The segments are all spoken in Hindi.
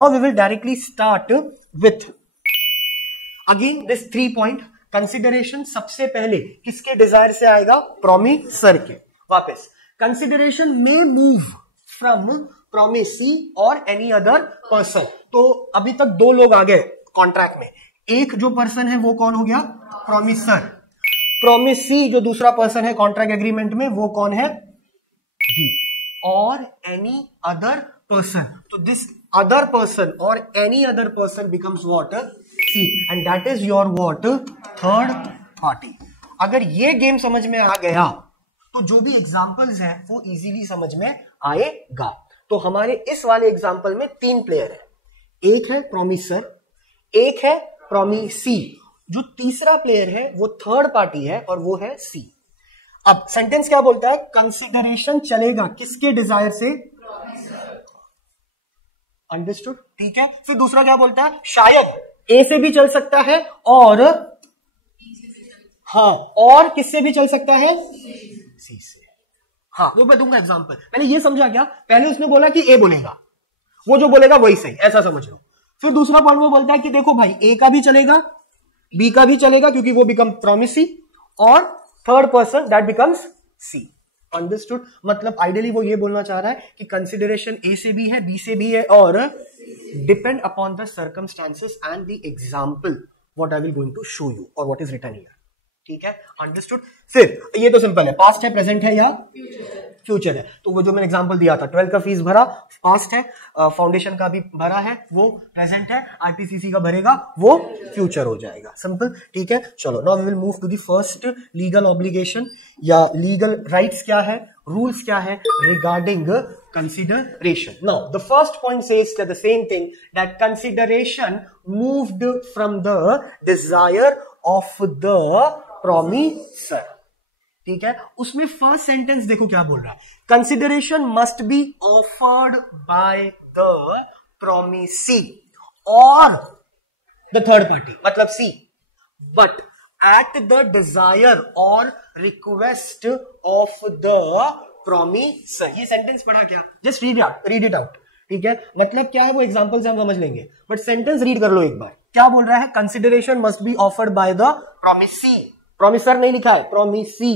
Now we will directly start with again this 3 point consideration. सबसे पहले किसके डिजायर से आएगा? प्रोमिसर के. वापस कंसिडरेशन में मूव फ्रॉम प्रोमिसी और एनी अदर पर्सन. तो अभी तक दो लोग आ गए कॉन्ट्रैक्ट में. एक जो पर्सन है वो कौन हो गया? प्रोमिसर. प्रोमिसी जो दूसरा पर्सन है कॉन्ट्रैक्ट एग्रीमेंट में वो कौन है? बी. और any other person. So this other person or any other person becomes what? C. And that is your what? Third party. अगर ये गेम समझ में आ गया तो जो भी एग्जांपल्स हैं वो इजीली समझ में आएगा. तो हमारे इस वाले एग्जांपल में 3 प्लेयर है. एक है प्रोमिसर, एक है प्रोमिसी. जो तीसरा प्लेयर है वो थर्ड पार्टी है और वो है सी. अब सेंटेंस क्या बोलता है? कंसिडरेशन चलेगा किसके डिजायर से? अंडरस्टूड. ठीक है. फिर दूसरा क्या बोलता है? शायद ए से भी चल सकता है और हाँ और किससे भी चल सकता है? सी से. हाँ वो मैं दूंगा एग्जांपल. पहले ये समझा क्या? पहले उसने बोला कि ए बोलेगा, वो जो बोलेगा वही सही, ऐसा समझ लो. फिर दूसरा पॉइंट में बोलता है कि देखो भाई ए का भी चलेगा, बी का भी चलेगा क्योंकि वो बिकम प्रोमिसी, और third person that becomes C. Understood. मतलब आइडियली वो ये बोलना चाह रहा है कि कंसिडरेशन ए से भी है, बी से भी है, और depend upon the circumstances and the example what I will going to show you और व्हाट इज रिटन हियर. ठीक है. अंडरस्टूड. फिर ये तो सिंपल है. पास्ट है, प्रेजेंट है या फ्यूचर है. तो वो जो मैंने एग्जांपल दिया था, 12 का फीस भरा, पास्ट है. फाउंडेशन का भी भरा है, वो प्रेजेंट है. आईपीसीसी का भरेगा, वो फ्यूचर हो जाएगा. सिंपल. ठीक है. चलो now we will move to the first legal obligation या लीगल राइट्स. क्या है? रूल्स क्या है regarding consideration. Now the first point says the same thing, that consideration moved from the desire of the promiser. ठीक है. उसमें फर्स्ट सेंटेंस देखो क्या बोल रहा है? Consideration must be offered by the promisee और द थर्ड पार्टी, मतलब सी, बट एट द डिजायर और रिक्वेस्ट ऑफ द प्रोमिसर. ये सेंटेंस पढ़ा क्या? Just read it out. ठीक है. मतलब क्या है वो एग्जांपल से हम समझ लेंगे, बट सेंटेंस रीड कर लो एक बार. क्या बोल रहा है? Consideration must be offered by the promisee. Promisor नहीं लिखा है, प्रोमिसी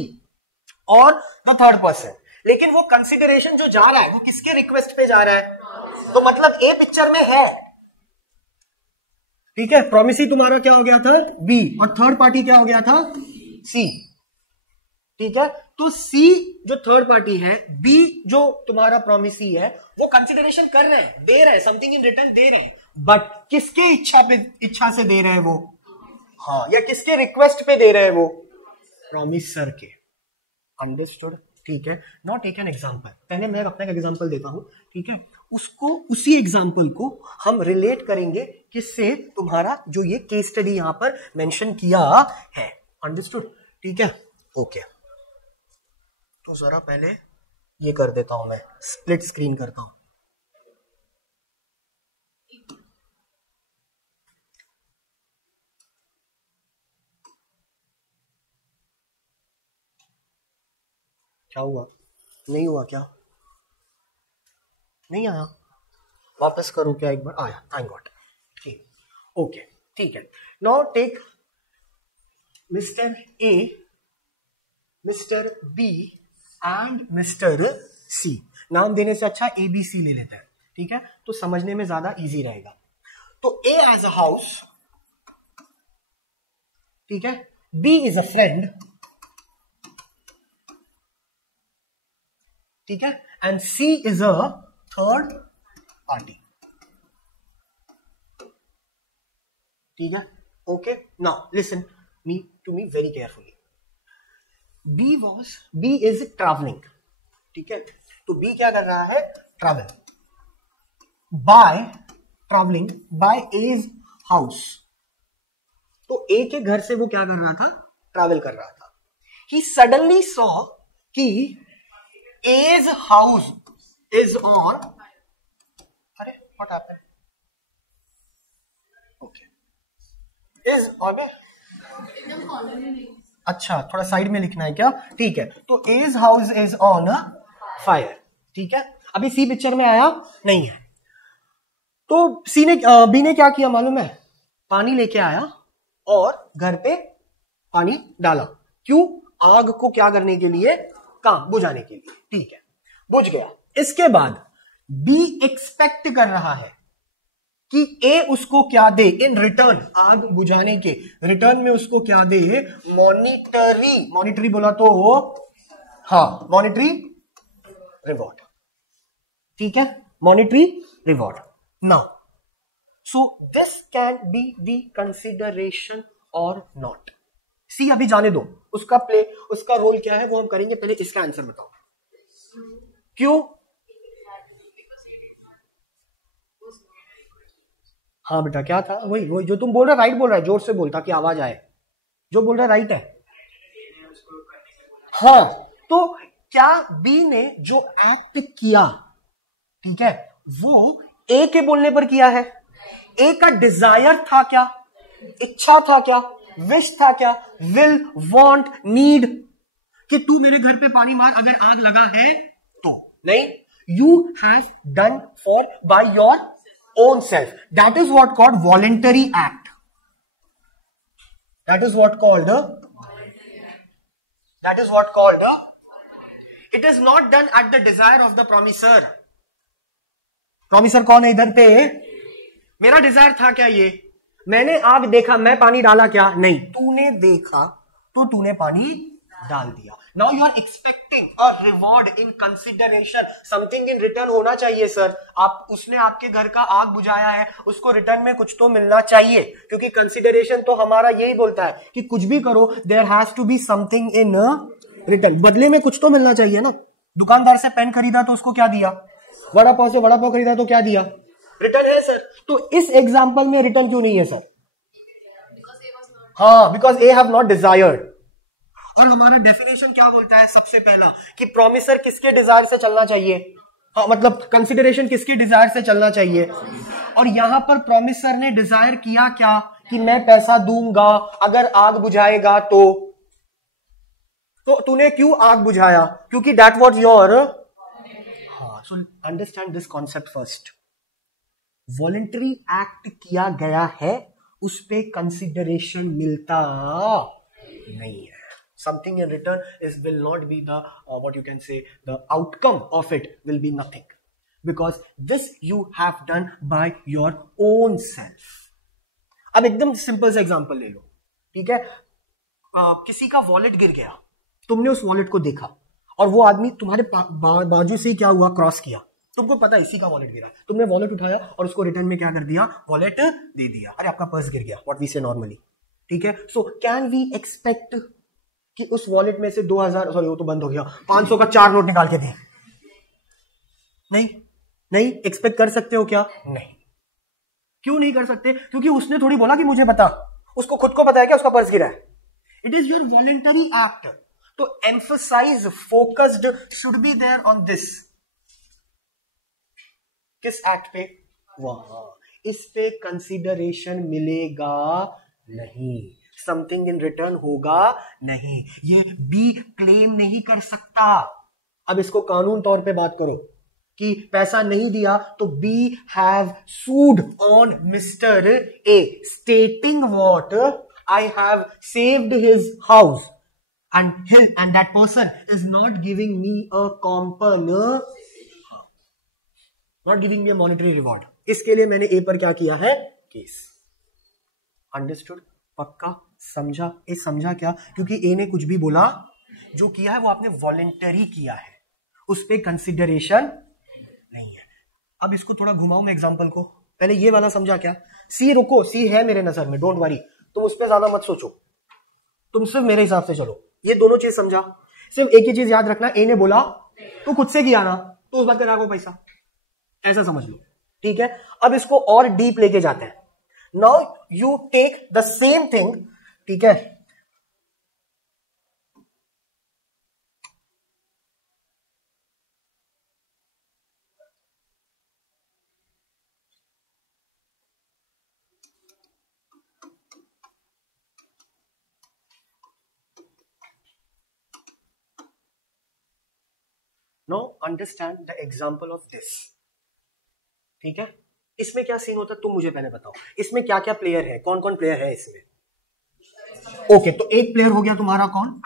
और द थर्ड पर्सन. लेकिन वो कंसिडरेशन जो जा रहा है वो किसके रिक्वेस्ट पे जा रहा है? तो मतलब ए पिक्चर में है. ठीक है. प्रोमिसी तुम्हारा क्या हो गया था? बी. और थर्ड पार्टी क्या हो गया था? सी. ठीक है. तो सी जो थर्ड पार्टी है, बी जो तुम्हारा प्रोमिसी है, वो कंसिडरेशन कर रहे हैं, दे रहे हैं, समथिंग इन रिटर्न दे रहे हैं, बट किसके इच्छा से दे रहे हैं वो? हाँ, या किसके रिक्वेस्ट पे दे रहे हैं वो? प्रोमिसर के. अंडरस्टूड. ठीक है. Now take an example. पहले मैं अपना एक एग्जांपल देता हूं. ठीक है. उसको उसी एग्जांपल को हम रिलेट करेंगे किससे? तुम्हारा जो ये केस स्टडी यहां पर मेंशन किया है. अंडरस्टूड. ठीक है. ओके. तो जरा पहले ये कर देता हूं, मैं स्प्लिट स्क्रीन करता हूं. क्या हुआ? नहीं हुआ क्या? नहीं आया? वापस करूं क्या? एक बार आया. Thank God. ठीक. ओके. ठीक है. Now take mister A, mister B and mister C. नाम देने से अच्छा ABC ले लेते हैं. ठीक है. तो समझने में ज्यादा इजी रहेगा. तो A एज अ हाउस, ठीक है. B इज अ फ्रेंड, ठीक है. And C is a third party. ठीक है. Okay. Now listen me to me very carefully. B is traveling. ठीक है. तो B क्या कर रहा है? Travel. Travelling by A's house. तो A के घर से वो क्या कर रहा था? ट्रैवल कर रहा था. He suddenly saw कि A's house is on. अरे what happened? Okay. Is on. अच्छा, थोड़ा साइड में लिखना है क्या? ठीक है. तो A's house is on fire. ठीक है. अभी सी पिक्चर में आया नहीं है. तो बी ने क्या किया मालूम है, पानी लेके आया और घर पे पानी डाला, क्यों, आग को क्या करने के लिए, काम बुझाने के लिए, ठीक है, बुझ गया। इसके बाद बी एक्सपेक्ट कर रहा है कि ए उसको क्या दे इन रिटर्न, आग बुझाने के रिटर्न में उसको क्या दे, मॉनिटरी बोला तो हाँ, मॉनिटरी रिवॉर्ड, ठीक है, monetary reward. Now so this can be the consideration और नॉट। सी अभी जाने दो, उसका रोल क्या है वो हम करेंगे, पहले इसका आंसर बताओ। क्यों, हाँ बेटा क्या था, वही जो तुम बोल रहे, राइट बोल रहा है, जोर से बोल ताकि आवाज आए, जो बोल रहा है राइट है। हाँ, तो क्या बी ने जो एक्ट किया, ठीक है, वो ए के बोलने पर किया है, ए का डिजायर था क्या, इच्छा था क्या, विश था क्या, विल, वांट, नीड, कि तू मेरे घर पे पानी मार अगर आग लगा है तो, नहीं, you have done for by your own self. That is what called voluntary act. That is what called it is not done at the desire of the promiser. promiser कौन है इधर पे, मेरा डिजायर था क्या, ये मैंने आग देखा, मैं पानी डाला क्या, नहीं, तूने देखा तो तूने पानी डाल दिया। Now you are expecting a reward in consideration, something in return होना चाहिए सर, उसने आपके घर का आग बुझाया है, उसको रिटर्न में कुछ तो मिलना चाहिए, क्योंकि कंसिडरेशन तो हमारा यही बोलता है कि कुछ भी करो there has to be something in return, बदले में कुछ तो मिलना चाहिए ना। दुकानदार से पेन खरीदा तो उसको क्या दिया, वड़ा पाव से वड़ा पाव खरीदा तो क्या दिया, रिटर्न है सर। तो इस एग्जाम्पल में रिटर्न क्यों नहीं है सर, हाँ, because A have not desired. और हमारा डेफिनेशन क्या बोलता है, सबसे पहला कि प्रोमिसर किसके डिजायर से चलना चाहिए, हाँ, मतलब कंसिडरेशन किसके डिजायर से चलना चाहिए, और यहां पर प्रोमिसर ने डिजायर किया क्या, कि मैं पैसा दूंगा अगर आग बुझाएगा तो तूने क्यों आग बुझाया, क्योंकि दैट वाज योर, हाँ, so understand this concept first. Voluntary act किया गया है, उस पे कंसिडरेशन मिलता नहीं है, something in return will not be the what you can say, the outcome of it will be nothing, because this you have done by your own self. अब एकदम सिंपल सा एग्जांपल ले लो, ठीक है, किसी का वॉलेट गिर गया, तुमने उस वॉलेट को देखा और वो आदमी तुम्हारे बाजू से क्या हुआ, क्रॉस किया, तुमको पता है इसी का वॉलेट गिरा, तुमने वॉलेट उठाया और उसको रिटर्न में क्या कर दिया, वॉलेट दे दिया, अरे आपका पर्स गिर गया, व्हाट वी से नॉर्मली, ठीक है। सो कैन वी एक्सपेक्ट कि उस वॉलेट में से 2000, सॉरी वो तो बंद हो गया, 500 का 4 नोट निकाल के दे, नहीं एक्सपेक्ट कर सकते हो क्या, नहीं, क्यों नहीं कर सकते, क्योंकि उसने थोड़ी बोला कि मुझे बता, उसको खुद को पता है क्या उसका पर्स गिरा है, it is your voluntary act. तो emphasize, focused should be there on this, किस एक्ट पे, वहां, इस पे कंसिडरेशन मिलेगा नहीं, समथिंग इन रिटर्न होगा नहीं, ये बी क्लेम नहीं कर सकता। अब इसको कानून तौर पे बात करो कि पैसा नहीं दिया तो B have sued on mister A, stating what, I have saved his house and that person is not giving me a compensation, not giving me a monetary reward, इसके लिए मैंने ए पर क्या किया है, केस। अंडरस्टूड, पक्का समझा, ए समझा क्या, क्योंकि ए ने कुछ भी बोला, जो किया है वो आपने वॉलेंटरी किया है, उस पे कंसिडरेशन नहीं है। अब इसको थोड़ा घुमाऊं मैं एग्जांपल को, पहले ये वाला समझा क्या, सी रुको, सी है मेरे नजर में, डोंट वरी, तुम उस पर ज्यादा मत सोचो, तुम सिर्फ मेरे हिसाब से चलो, ये दोनों चीज समझा, सिर्फ एक ही चीज याद रखना, ए ने बोला तू खुद से किया ना, तो उस बात का रागो पैसा, ऐसा समझ लो, ठीक है। अब इसको और डीप लेके जाते हैं, now you take the same thing, ठीक है, no understand the example of this, ठीक है, इसमें क्या सीन होता है तुम मुझे पहले बताओ, इसमें क्या क्या प्लेयर है, कौन कौन प्लेयर है इसमें? ओके, तो एक प्लेयर हो गया तुम्हारा कौन?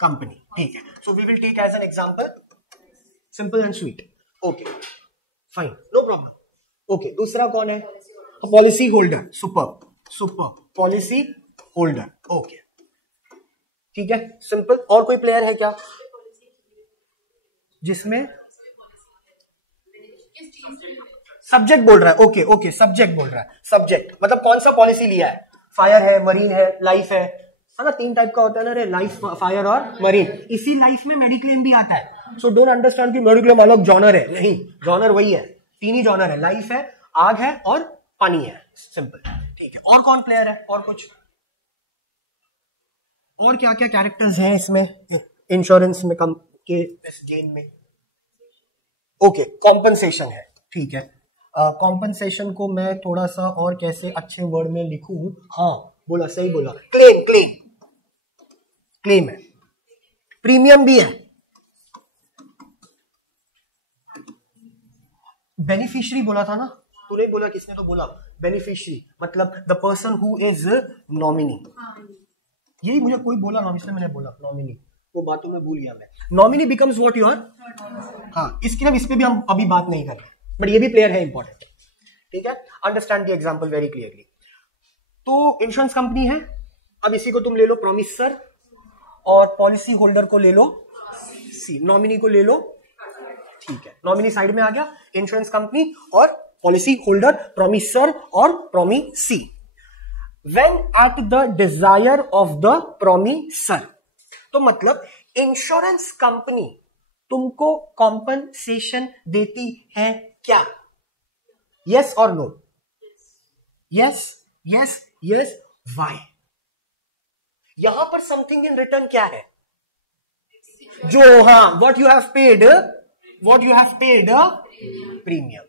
कंपनी, ठीक है। So we will take as an example, simple and sweet. Okay fine, no problem. Okay, दूसरा कौन है? Policy holder. Super super, policy holder. Okay ठीक है, सिंपल। और कोई प्लेयर है क्या जिसमें सब्जेक्ट बोल रहा है? ओके ओके, सब्जेक्ट बोल रहा है। सब्जेक्ट मतलब कौन सा पॉलिसी लिया है? फायर है, मरीन है, लाइफ है ना? तीन टाइप का होता है ना रे, लाइफ, फायर और मरीन। इसी लाइफ में मेडिक्लेम भी आता है। सो डोंट अंडरस्टैंड कि मेडिक्लेम अलग जॉनर है, नहीं, जॉनर वही है, तीन ही जॉनर है, लाइफ है, आग है और पानी है, सिंपल। ठीक है, और कौन प्लेयर है? और कुछ और क्या क्या कैरेक्टर्स हैं इसमें इंश्योरेंस में, कम के इस गेम में? ओके, कॉम्पनसेशन है, ठीक है। कॉम्पनसेशन को मैं थोड़ा सा और कैसे अच्छे वर्ड में लिखूं? हाँ बोला, सही बोला, क्लेम। क्लेम क्लेम है, प्रीमियम भी है, बेनिफिशियरी बोला था ना? तू नहीं बोला, किसने तो बोला बेनिफिशियरी, मतलब the person who is nominee. यही मुझे कोई बोला ना, इसलिए मैंने बोला नॉमिनी, वो बातों में भूल गया मैं। नॉमिनी बिकम्स व्हाट योर, हाँ, इसकी ना, इस पे भी हम अभी बात नहीं कर रहे, बट ये भी प्लेयर है इंपॉर्टेंट, ठीक है। Understand the example very clearly. तो इंश्योरेंस कंपनी है, अब इसी को तुम ले लो प्रोमिसर, और पॉलिसी होल्डर को ले लो सी, नॉमिनी को ले लो, ठीक है, नॉमिनी साइड में आ गया, इंश्योरेंस कंपनी और पॉलिसी होल्डर, प्रोमिसर और promisee. When at the desire of the promisor, तो मतलब इंश्योरेंस कंपनी तुमको कॉम्पनसेशन देती है क्या? यस और no? Yes yes yes. Why? यहां पर समथिंग इन रिटर्न क्या है? जो, हाँ, what you have paid, premium,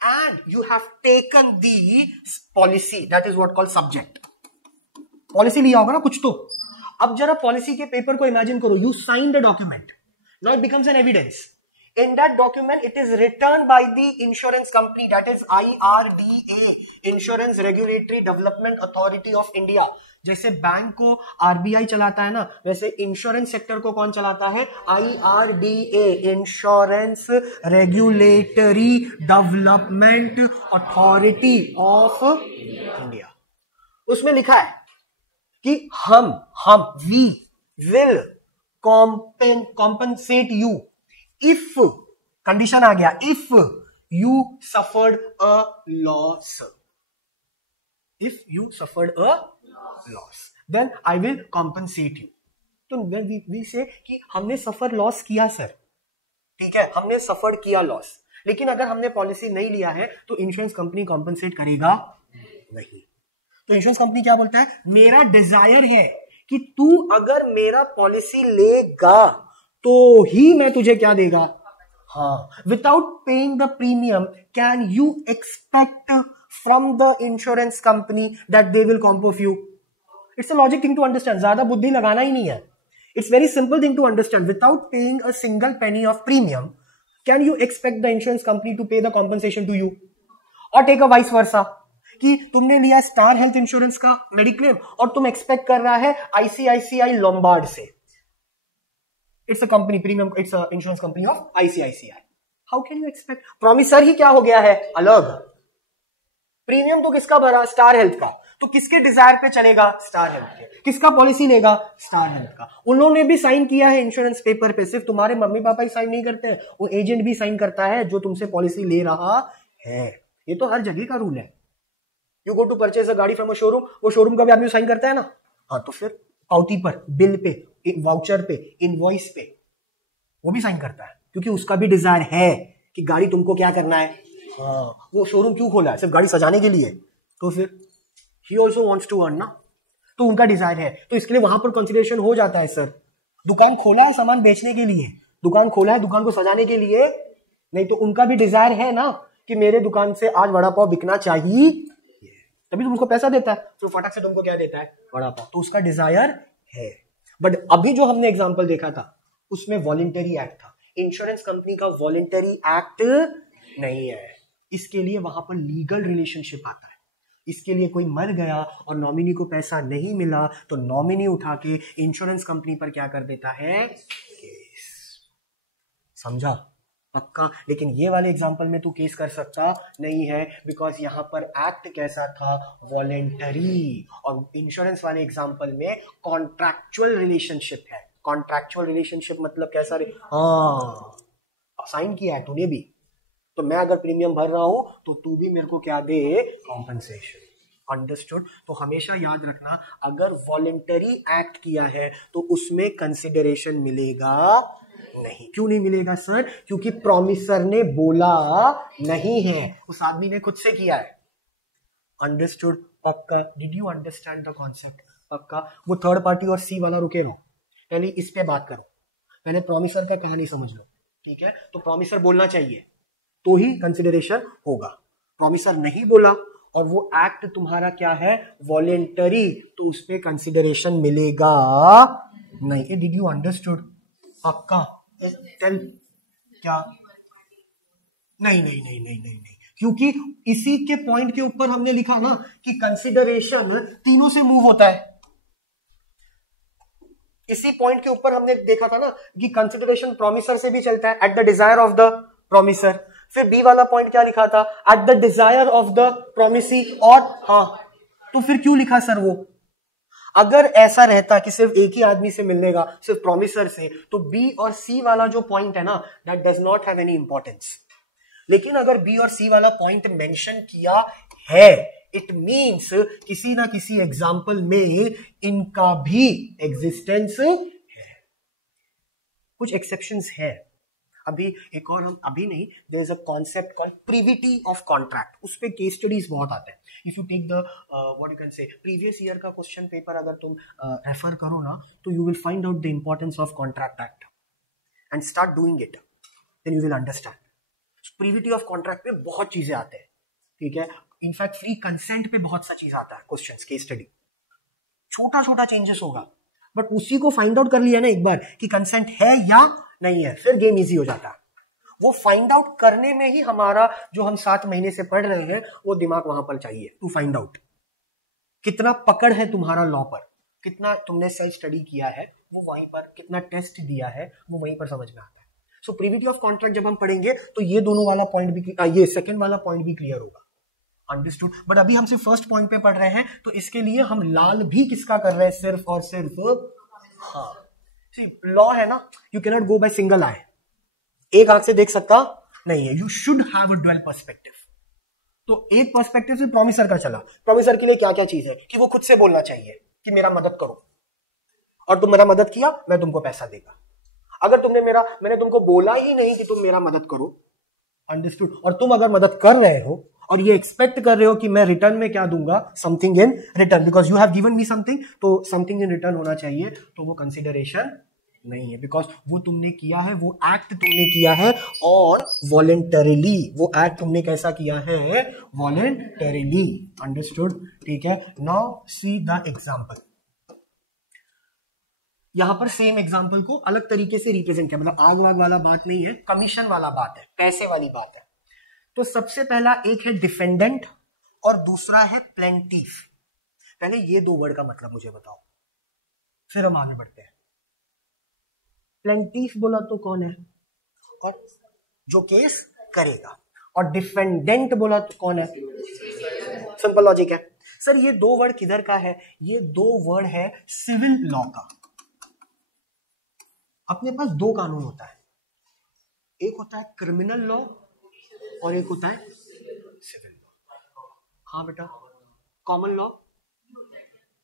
and you have taken the policy, that is what called subject. Policy लिया होगा ना कुछ तो। अब जरा पॉलिसी के पेपर को इमेजिन करो, you signed a document, now it becomes an evidence. In that document it is returned by the insurance company, that is IRDA, Insurance Regulatory Development Authority of India. जैसे बैंक को आरबीआई चलाता है ना, वैसे इंश्योरेंस सेक्टर को कौन चलाता है? IRDA, insurance regulatory development authority of India. उसमें लिखा है कि हम we will compensate you if, condition आ गया, if you suffered a loss, if you suffered a loss then I will compensate you. तो वी से कि हमने सफर लॉस किया सर, ठीक है, हमने सफर किया लॉस, लेकिन अगर हमने पॉलिसी नहीं लिया है तो इंश्योरेंस कंपनी कॉम्पनसेट करेगा नहीं। तो इंश्योरेंस कंपनी क्या बोलता है? मेरा डिजायर है कि तू अगर मेरा पॉलिसी लेगा तो ही मैं तुझे क्या देगा? हाँ, without paying the premium can you expect from the insurance company that they will comp you? It's a logic thing to understand, ज्यादा बुद्धि लगाना ही नहीं है। It's very simple thing to understand. Without paying a single penny of premium can you expect the insurance company to pay the compensation to you? और टेक अ वाइस वर्सा, कि तुमने लिया स्टार हेल्थ इंश्योरेंस का मेडिक्लेम और तुम एक्सपेक्ट कर रहा है आईसीआईसीआई लोम्बार्ड से। It's a company premium, it's a insurance company of ICICI. How can you expect? Promisor ही क्या हो गया है? अलग। प्रीमियम तो किसका भरा? स्टार हेल्थ का। तो किसके डिजायर पे चलेगा? स्टार हेल्थ के। किसका पॉलिसी लेगा? स्टार हेल्थ का। उन्होंने भी साइन किया है इंश्योरेंस पेपर पे, सिर्फ तुम्हारे मम्मी पापा ही साइन नहीं करते हैं, वो एजेंट भी साइन करता है जो तुमसे पॉलिसी ले रहा है। ये तो हर जगह का रूल है। You go to purchase a गाड़ी फ्रॉम अ शोरूम, वो शोरूम का भी आदमी साइन करता है ना? हाँ, तो फिर पावती पर, बिल पे, वाउचर पे, इनवॉइस पे वो भी साइन करता है, क्योंकि उसका भी डिजायर है कि गाड़ी तुमको क्या करना है। हाँ, वो शोरूम क्यों खोला है? सिर्फ गाड़ी सजाने के लिए? तो फिर he also wants to earn ना, तो उनका डिजायर है, तो इसके लिए वहां पर कंसिडरेशन हो जाता है। सर दुकान खोला है सामान बेचने के लिए, दुकान खोला है दुकान को सजाने के लिए नहीं, तो उनका भी डिजायर है ना कि मेरे दुकान से आज वड़ा पाव बिकना चाहिए, तभी तुमको पैसा देता है, तो फटाक से तुमको क्या देता है? वड़ा पाव। तो उसका डिजायर है। बट अभी जो हमने एग्जांपल देखा था उसमें वॉलंटरी एक्ट था, इंश्योरेंस कंपनी का वॉलंटरी एक्ट नहीं है। इसके लिए वहां पर लीगल रिलेशनशिप आता है। इसके लिए कोई मर गया और नॉमिनी को पैसा नहीं मिला तो नॉमिनी उठा के इंश्योरेंस कंपनी पर क्या कर देता है, केस। समझा? पक्का? लेकिन ये वाले एग्जांपल में तू केस कर सकता नहीं है, बिकॉज यहां पर एक्ट कैसा था, वॉलेंटरी। और इंश्योरेंस वाले एग्जांपल में कॉन्ट्रैक्चुअल रिलेशनशिप है। कॉन्ट्रैक्चुअल रिलेशनशिप मतलब कैसा हाँ, साइन किया है तूने भी, तो मैं अगर प्रीमियम भर रहा हूं तो तू भी मेरे को क्या दे, कॉम्पनसेशन। अंडरस्टूड? तो हमेशा याद रखना, अगर वॉलेंटरी एक्ट किया है तो उसमें कंसिडरेशन मिलेगा नहीं। क्यों नहीं मिलेगा सर? क्योंकि प्रॉमिसर ने बोला नहीं है, उस आदमी ने खुद से किया है। अंडरस्टूड? पक्का? Did you understand the concept? पक्का? वो थर्ड पार्टी और सी वाला रुके रहो, पहले इस पे बात करो, पहले प्रॉमिसर का कहानी समझ लो, ठीक है? तो प्रॉमिसर बोलना चाहिए तो ही कंसिडरेशन होगा। प्रॉमिसर नहीं बोला और वो एक्ट तुम्हारा क्या है, वॉलेंटरी, तो उस पे कंसिडरेशन मिलेगा नहीं। Did you understood? पक्का? टेल क्या? नहीं नहीं नहीं नहीं नहीं नहीं, क्योंकि इसी के पॉइंट के ऊपर हमने लिखा ना कि कंसिडरेशन तीनों से मूव होता है। इसी पॉइंट के ऊपर हमने देखा था ना कि कंसिडरेशन प्रॉमिसर से भी चलता है, at the desire of the promisor. फिर बी वाला पॉइंट क्या लिखा था, at the desire of the promisee. और हाँ, तो फिर क्यों लिखा सर वो? अगर ऐसा रहता कि सिर्फ एक ही आदमी से मिलने का, सिर्फ प्रॉमिसर से, तो बी और सी वाला जो पॉइंट है ना, that does not have any importance. लेकिन अगर बी और सी वाला पॉइंट मेंशन किया है, इट मींस किसी ना किसी एग्जाम्पल में इनका भी एग्जिस्टेंस है। कुछ एक्सेप्शंस है। अभी एक और हम अभी नहीं, there is a concept called privity of contract, उस पे केस स्टडीज बहुत आते हैं। If you take the what you can say previous year का क्वेश्चन पेपर अगर तुम रेफर करो ना, तो you will find out the importance of contract act and start doing it, then you will understand. Privity of contract पे बहुत चीजें आते हैं, ठीक है? इनफैक्ट फ्री कंसेंट पे बहुत सा चीज आता है, क्वेश्चन केस स्टडी, छोटा छोटा चेंजेस होगा, बट उसी को फाइंड आउट कर लिया ना एक बार कि कंसेंट है या नहीं है, फिर गेम इजी हो जाता है। वो फाइंड आउट करने में ही हमारा जो हम 7 महीने से पढ़ रहे हैं वो दिमाग वहां पर चाहिए, टू फाइंड आउट कितना पकड़ है तुम्हारा लॉ पर, कितना तुमने सेल्फ स्टडी किया है, वो वहीं पर कितना टेस्ट दिया है, वो वहीं पर समझ में आता है। सो प्रीविटी ऑफ कॉन्ट्रैक्ट जब हम पढ़ेंगे तो ये दोनों वाला पॉइंट भी, ये सेकंड वाला पॉइंट भी क्लियर होगा। अंडरस्टूड? बट अभी हम सिर्फ फर्स्ट पॉइंट पे पढ़ रहे हैं, तो इसके लिए हम लाल भी किसका कर रहे हैं, सिर्फ और सिर्फ, हाँ, लॉ है ना, you can not go by single eye, एक आंख से देख सकता नहीं है, you should have a dual perspective. तो एक पर्सपेक्टिव से प्रॉमिसर का चला, प्रॉमिसर के लिए क्या क्या चीज है कि वो खुद से बोलना चाहिए कि मेरा मदद करो, और तुम मेरा मदद किया मैं तुमको पैसा देगा। अगर मैंने तुमको बोला ही नहीं कि तुम मेरा मदद करो, अंडरस्टूड, और तुम अगर मदद कर रहे हो और ये एक्सपेक्ट कर रहे हो कि मैं रिटर्न में क्या दूंगा, something in return, because you have given me something, तो समथिंग इन रिटर्न होना चाहिए, तो वो कंसिडरेशन नहीं है, बिकॉज वो तुमने किया है, वो एक्ट तुमने किया है और वॉलेंटरीली, वो एक्ट तुमने कैसा किया है, वॉलेंटरीली। अंडरस्टूड? ठीक है। Now see the example. यहां पर सेम एग्जाम्पल को अलग तरीके से रिप्रेजेंट किया, मतलब आग वाग वाला बात नहीं है, कमीशन वाला बात है, पैसे वाली बात है। तो सबसे पहला एक है डिफेंडेंट और दूसरा है प्लेंटिफ। पहले ये दो वर्ड का मतलब मुझे बताओ, फिर हम आगे बढ़ते हैं। प्लेंटिफ बोला तो कौन है, और जो केस करेगा, और डिफेंडेंट बोला तो कौन है, सिंपल लॉजिक है। सर ये दो वर्ड किधर का है, ये दो वर्ड है सिविल लॉ का। अपने पास दो कानून होता है, एक होता है क्रिमिनल लॉ और एक होता है सिविल लॉ। हाँ बेटा, कॉमन लॉ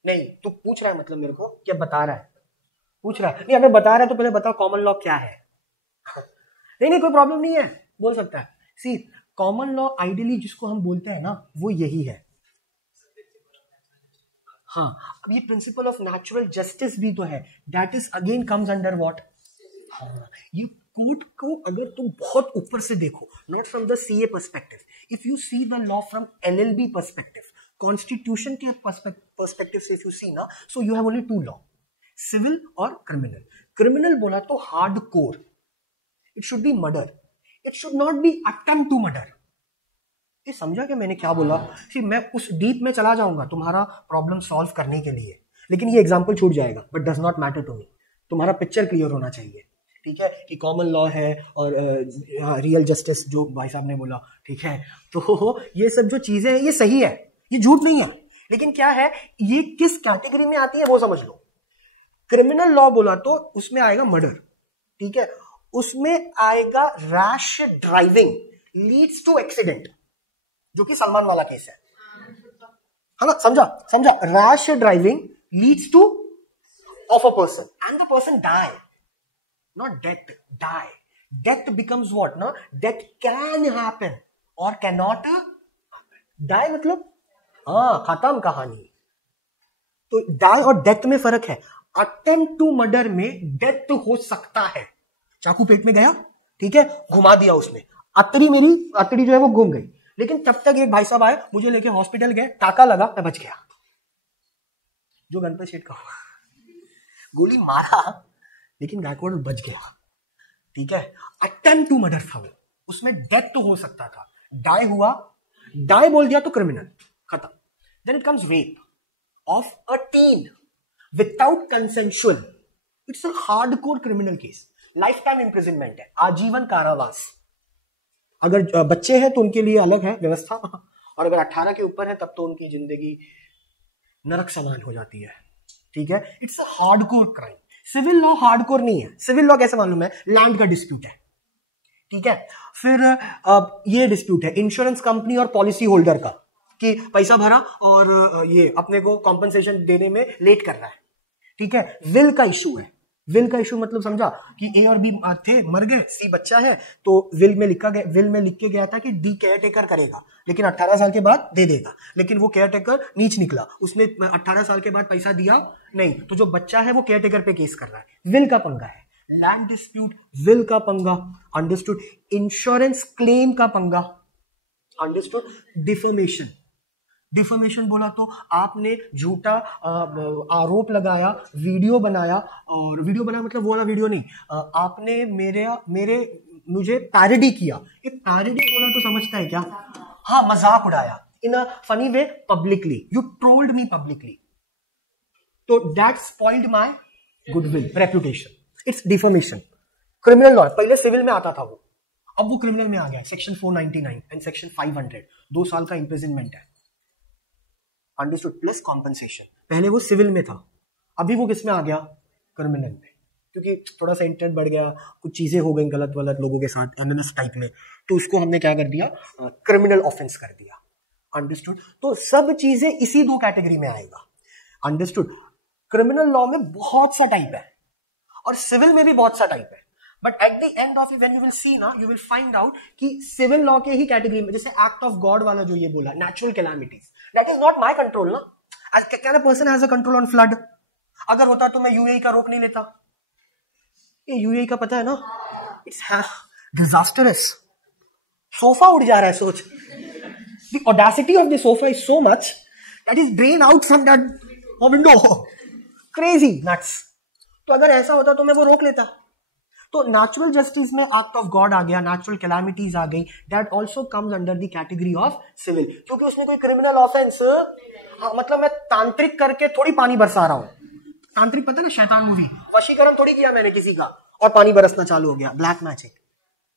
नहीं, तू पूछ रहा है मतलब मेरे को क्या बता रहा है, पूछ रहा है नहीं, हमें बता रहा है तो पहले बता कॉमन लॉ क्या है। नहीं कोई प्रॉब्लम नहीं है, बोल सकता है। सी कॉमन लॉ आइडियली जिसको हम बोलते हैं ना, वो यही है। हाँ, अब ये प्रिंसिपल ऑफ नेचुरल जस्टिस भी तो है, that is again comes under what. हाँ, ये कोर्ट को अगर तुम बहुत ऊपर से देखो, not from the CA perspective, if you see the law from LLB perspective, constitution के पर्सपेक्टिव से इफ यू सी ना, so you have only two law, civil और क्रिमिनल। क्रिमिनल बोला तो hard core, it should be murder, it should not be attempt to murder. ये समझा क्या मैंने क्या बोला? कि मैं उस डीप में चला जाऊंगा तुम्हारा प्रॉब्लम सॉल्व करने के लिए, लेकिन ये एग्जाम्पल छूट जाएगा, but does not matter to me. तुम्हारा पिक्चर क्लियर होना चाहिए, ठीक है, कि कॉमन लॉ है और रियल जस्टिस जो भाई साहब ने बोला, ठीक है। तो ये सब जो चीजें हैं ये सही है, ये झूठ नहीं है, लेकिन क्या है, ये किस कैटेगरी में आती है वो समझ लो। क्रिमिनल लॉ बोला तो उसमें आएगा मर्डर, ठीक है, उसमें आएगा rash driving leads to accident, जो कि सलमान वाला केस है ना, समझा? Rash driving leads to of a person and the person die, not death, die. Death becomes what? ना, death can happen or cannot die, मतलब खत्म कहानी। तो die और death में फर्क है। attempt to murder में death हो सकता है, चाकू पेट में गया, ठीक है, घुमा दिया उसने, अतरी जो है वो घूम गई, लेकिन तब तक एक भाई साहब आए, मुझे लेके हॉस्पिटल गए, टाका लगा, मैं बच गया। जो गन पे शेट का गोली मारा लेकिन गायकवाड़ बच गया, ठीक है। अटेम्प्ट टू मर्डर था वो, उसमें डेथ तो हो सकता था, डाई हुआ, डाई बोल दिया तो क्रिमिनल, खत्म। Then it comes rape of a teen without consensual, it's a hardcore criminal case, life time imprisonment है, आजीवन कारावास। अगर बच्चे हैं तो उनके लिए अलग है व्यवस्था, और अगर 18 के ऊपर है तब तो उनकी जिंदगी नरक समान हो जाती है, ठीक है। It's a hardcore crime. Civil law hardcore नहीं है। सिविल लॉ कैसे मालूम है? लैंड का डिस्प्यूट है, ठीक है। फिर ये डिस्प्यूट है इंश्योरेंस कंपनी और पॉलिसी होल्डर का, कि पैसा भरा और ये अपने को कॉम्पनसेशन देने में लेट कर रहा है, ठीक है। विल का इशू है। विल का इशू मतलब समझा कि ए और बी थे, मर गए, सी बच्चा है, तो विल में लिख के गया था कि डी केयर टेकर करेगा, लेकिन 18 साल के बाद दे देगा, लेकिन वो केयर टेकर नीच निकला, उसने 18 साल के बाद पैसा दिया नहीं, तो जो बच्चा है वो केयर टेकर पे केस कर रहा है। विल का पंगा है, लैंड डिस्प्यूट विल का पंगा, अंडरस्टूड। इंश्योरेंस क्लेम का पंगा, अंडरस्टूड। डिफॉर्मेशन बोला तो आपने झूठा आरोप लगाया, वीडियो बनाया, और वीडियो बनाया मतलब वो वाला वीडियो नहीं, आपने मुझे पैरोडी किया। ये पैरोडी बोला तो समझता है क्या? हाँ, मजाक उड़ाया in a funny way publicly, you trolled me publicly, तो that spoiled my goodwill, reputation, it's deformation. Criminal law पहले सिविल में आता था वो, अब वो क्रिमिनल में आ गया, सेक्शन 499 एंड सेक्शन 500, 2 साल का इंप्रिजनमेंट है, अंडरस्टूड, प्लस कॉम्पनसेशन। पहले वो सिविल में था, अभी वो किस में आ गया? क्रिमिनल में, क्योंकि थोड़ा सा इंटरेस्ट बढ़ गया, कुछ चीजें हो गई गलत वलत लोगों के साथ, एमएनएस टाइप में, तो उसको हमने क्या कर दिया? क्रिमिनल ऑफेंस कर दिया, अंडरस्टूड। तो सब चीजें इसी 2 कैटेगरी में आएगा, अंडरस्टूड। क्रिमिनल लॉ में बहुत सा टाइप है और सिविल में भी बहुत सा टाइप है, but at the end of it when you will see ना, यू विल फाइंड आउट कि सिविल लॉ के ही कैटेगरी में, जैसे एक्ट ऑफ गॉड वाला जो ये बोला, natural calamities, that is not my control ना। Can a person has a control on flood? अगर होता तो मैं यूएई का रोक नहीं लेता। ये यूएई का पता है ना, इट्स डिजास्टरस, सोफा उड़ जा रहा है, सोच। The audacity of the sofa is so much that is drain out from that window, crazy nuts. तो अगर ऐसा होता तो मैं वो रोक लेता। तो नेचुरल जस्टिस में एक्ट ऑफ गॉड आ गया, नेचुरल कैलामिटीज आ गई, that also comes under the category of civil, क्योंकि उसमें कोई क्रिमिनल ऑफेंस, मतलब मैं तांत्रिक करके थोड़ी पानी बरसा रहा हूं। तांत्रिक पता ना, शैतान मूवी, वशीकरण थोड़ी किया मैंने किसी का और पानी बरसना चालू हो गया, black magic.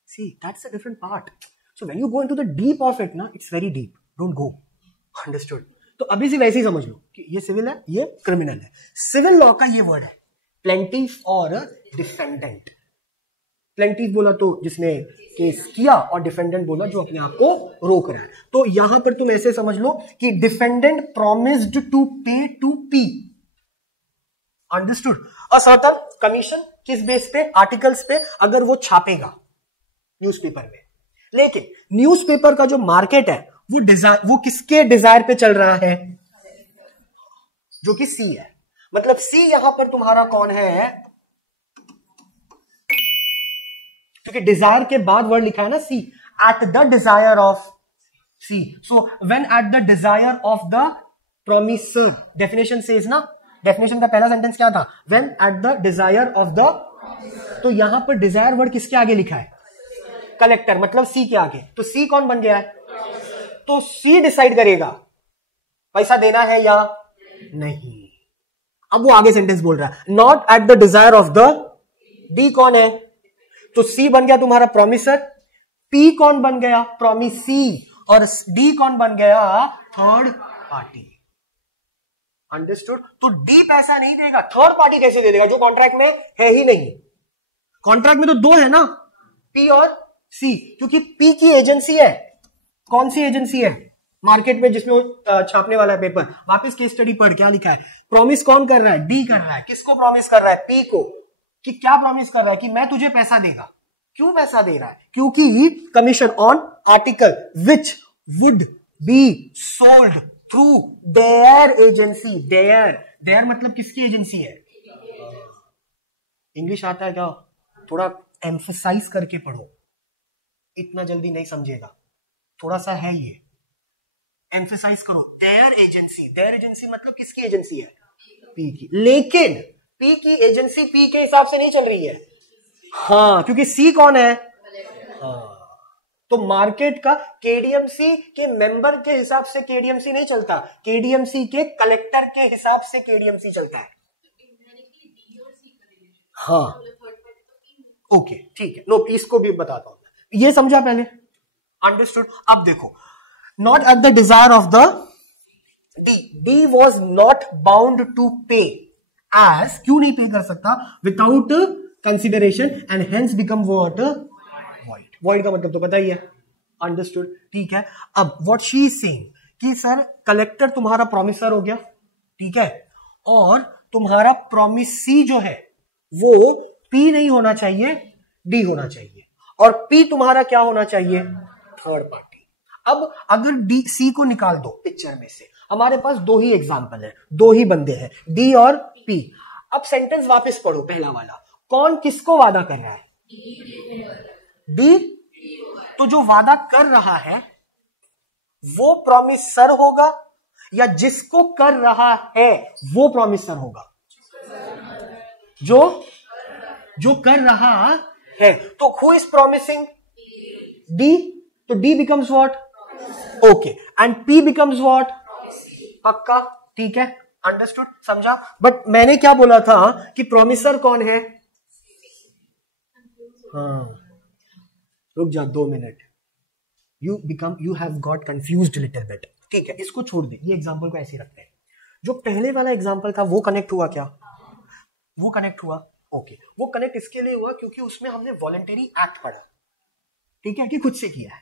See, that's a different part. So when you go into the deep of it ना, it's very deep, don't go, understood. तो अभी से वैसे ही समझ लो कि ये सिविल है, ये क्रिमिनल है। सिविल लॉ का ये वर्ड है प्लेंटिफ और डिफेंडेंट। प्लेंटिफ बोला तो जिसने केस किया, और डिफेंडेंट बोला जो अपने आप को रोक रहा है। तो यहां पर तुम ऐसे समझ लो कि defendant promised to pay to P, understood, a certain commission, किस बेस पे? आर्टिकल्स पे, अगर वो छापेगा न्यूज़पेपर में। लेकिन न्यूज़पेपर का जो मार्केट है वो किसके डिजायर पे चल रहा है? जो कि सी है। मतलब सी यहां पर तुम्हारा कौन है? क्योंकि डिजायर के बाद वर्ड लिखा है ना C, at the desire of C. So when at the desire of the promisor, definition says ना, डेफिनेशन का पहला सेंटेंस क्या था? When at the desire of the, तो यहां पर डिजायर वर्ड किसके आगे लिखा है? कलेक्टर, मतलब सी के आगे। तो सी कौन बन गया है? तो सी डिसाइड करेगा पैसा देना है या नहीं। अब वो आगे सेंटेंस बोल रहा है not at the desire of the D कौन है, तो सी बन गया तुम्हारा प्रॉमिसर, पी कौन बन गया प्रॉमिसी, और डी कौन बन गया थर्ड पार्टी। अंडरस्टूड। तो डी पैसा नहीं देगा, थर्ड पार्टी कैसे दे देगा जो कॉन्ट्रैक्ट में है ही नहीं। कॉन्ट्रैक्ट में तो दो है ना, पी और सी, क्योंकि पी की एजेंसी है। कौन सी एजेंसी है मार्केट में जिसमें वो छापने वाला है पेपर। वापस केस स्टडी पढ़, क्या लिखा है, प्रॉमिस कौन कर रहा है, डी कर रहा है। किसको प्रॉमिस कर रहा है, पी को। कि क्या प्रॉमिस कर रहा है कि मैं तुझे पैसा देगा। क्यों पैसा दे रहा है, क्योंकि commission on article which would be sold through their agency. Their मतलब किसकी एजेंसी है। इंग्लिश आता है क्या, थोड़ा एम्फसाइज करके पढ़ो, इतना जल्दी नहीं समझेगा, थोड़ा सा है ये, एम्फसाइज करो। देयर एजेंसी मतलब किसकी एजेंसी है, पी की। लेकिन पी की एजेंसी पी के हिसाब से नहीं चल रही है। हाँ, क्योंकि सी कौन है, हाँ, तो मार्केट का केडीएमसी के मेंबर के हिसाब से केडीएमसी नहीं चलता, केडीएमसी के कलेक्टर के हिसाब से केडीएमसी चलता है। हाँ ओके ठीक है, नो इसको भी बताता हूं, ये समझा पहले, अंडरस्टूड। अब देखो not at the desire of the D was not bound to pay as, क्यों नहीं पे कर सकता, without consideration and hence become what, void का मतलब तो पता ही है, अंडरस्टूड ठीक है। अब व्हाट शी इज सेइंग कि सर कलेक्टर तुम्हारा प्रॉमिसर हो गया, ठीक है, और तुम्हारा प्रॉमिसी जो है वो पी नहीं होना चाहिए, डी होना चाहिए, और पी तुम्हारा क्या होना चाहिए, थर्ड पार्टी। अब अगर डी सी को निकाल दो पिक्चर में से, हमारे पास दो ही एग्जांपल है, दो ही बंदे हैं, डी और पी। अब सेंटेंस वापस पढ़ो, पहला वाला, कौन किसको वादा कर रहा है, डी। तो जो वादा कर रहा है वो प्रॉमिसर होगा या जिसको कर रहा है वो प्रॉमिसर होगा, जो कर रहा है। तो हु इज प्रॉमिसिंग, डी, तो D becomes what, okay, and P becomes what, पक्का, ठीक है, अंडरस्टूड, समझा। बट मैंने क्या बोला था कि प्रॉमिसर कौन है, हाँ, रुक जा 2 minute, you have got confused little bit, ठीक है, इसको छोड़ दे, ये एग्जांपल को ऐसे ही रखते हैं। जो पहले वाला एग्जांपल था वो कनेक्ट हुआ क्या, वो कनेक्ट हुआ, ओके, वो कनेक्ट इसके लिए हुआ क्योंकि उसमें हमने वॉलंटरी एक्ट पढ़ा, ठीक है, कि खुद से किया है।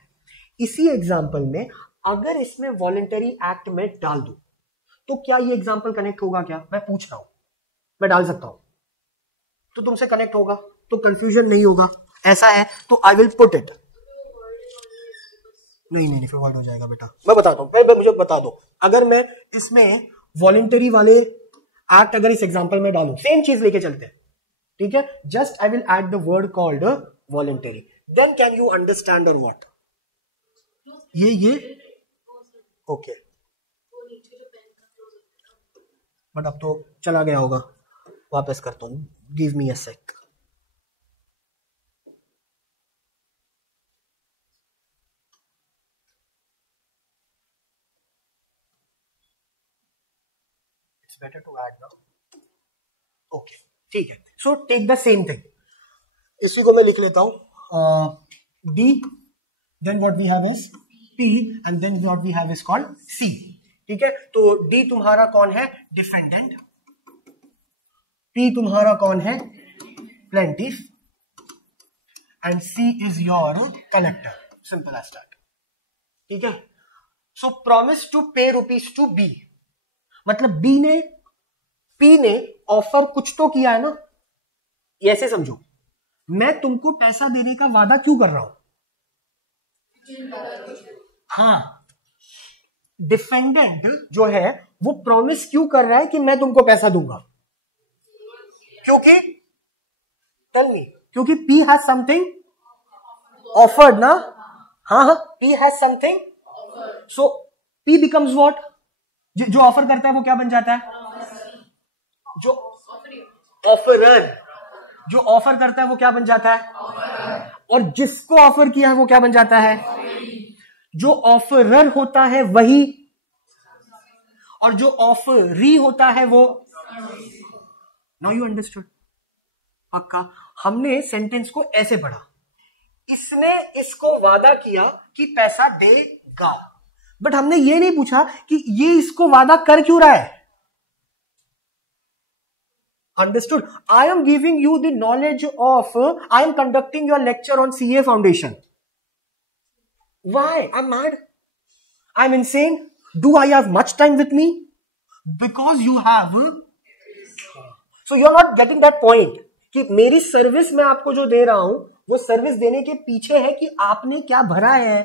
इसी एग्जांपल में अगर इसमें वॉलंटरी एक्ट में डाल दूं तो क्या ये एग्जांपल कनेक्ट होगा क्या, मैं पूछ रहा हूं, मैं डाल सकता हूं तो तुमसे कनेक्ट होगा, तो कंफ्यूजन नहीं होगा, ऐसा है तो आई विल पुट इट। नहीं फिर वॉइड हो जाएगा बेटा, मैं बताता हूं, मुझे बता दो, अगर मैं इसमें वॉलंटरी वाले एक्ट अगर इस एग्जांपल में डालूं, सेम चीज लेके चलते हैं, ठीक है, just I will add the word called voluntary, then can you understand और व्हाट, ये ओके, बट अब तो चला गया होगा, वापस करता हूं, give me a sec. It's better to add now, okay ठीक है। So take the same thing, इसी को मैं लिख लेता हूं, D, then what we have is P, and then what we have is called C, ठीक है। तो डी तुम्हारा कौन है, डिफेंडेंट, पी तुम्हारा कौन है, plaintiff, and C is your collector, simple as that, ठीक है। So promise to pay rupees to B, मतलब पी ने ऑफर कुछ तो किया है ना, ऐसे समझो, मैं तुमको पैसा देने का वादा क्यों कर रहा हूं, हाँ, डिफेंडेंट जो है वो प्रॉमिस क्यों कर रहा है कि मैं तुमको पैसा दूंगा, क्योंकि टेल मी, क्योंकि पी हैज समथिंग ऑफर्ड ना, हाँ, P has something, so P becomes what, जो ऑफर करता है वो क्या बन जाता है, जो ऑफरर, जो ऑफर करता है वो क्या बन जाता है, और जिसको ऑफर किया है वो क्या बन जाता है, जो ऑफरर होता है वही, और जो ऑफरी होता है वो। Now you understood? पक्का? हमने सेंटेंस को ऐसे पढ़ा, इसने इसको वादा किया कि पैसा देगा, बट हमने ये नहीं पूछा कि ये इसको वादा कर क्यों रहा है। Understood? I am giving you the knowledge of, I am conducting your lecture on CA Foundation. Why? I'm mad. I'm insane. Do I have much time with me? Because you have. So you're not getting that point. कि मेरी सर्विस मैं आपको जो दे रहा हूं, वो सर्विस देने के पीछे है कि आपने क्या भरा है,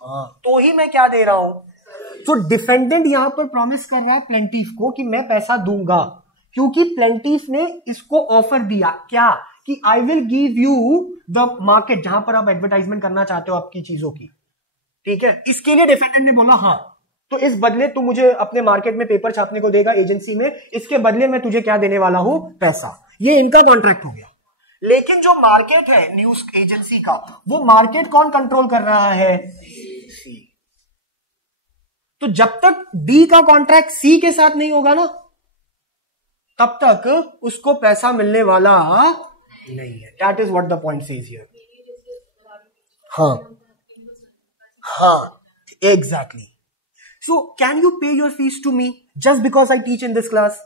तो ही मैं क्या दे रहा हूं। तो डिफेंडेंट यहां पर प्रॉमिस कर रहा है प्लेंटिफ को कि मैं पैसा दूंगा, क्योंकि प्लेंटिफ ने इसको ऑफर दिया क्या, कि I will give you the market, जहां पर आप एडवर्टाइजमेंट करना चाहते हो आपकी चीजों की, ठीक है। इसके लिए डिफेंडेंट ने बोला हाँ, तो इस बदले तू मुझे अपने मार्केट में पेपर छापने को देगा एजेंसी में, इसके बदले मैं तुझे क्या देने वाला हूं, पैसा। ये इनका कॉन्ट्रैक्ट हो गया। लेकिन जो मार्केट है न्यूज एजेंसी का, वो मार्केट कौन कंट्रोल कर रहा है, सी। तो जब तक डी का कॉन्ट्रैक्ट सी के साथ नहीं होगा ना, तब तक उसको पैसा मिलने वाला नहीं है। That is what the point says here. हाँ हाँ, exactly. So can you pay your fees to me just because I teach in this class?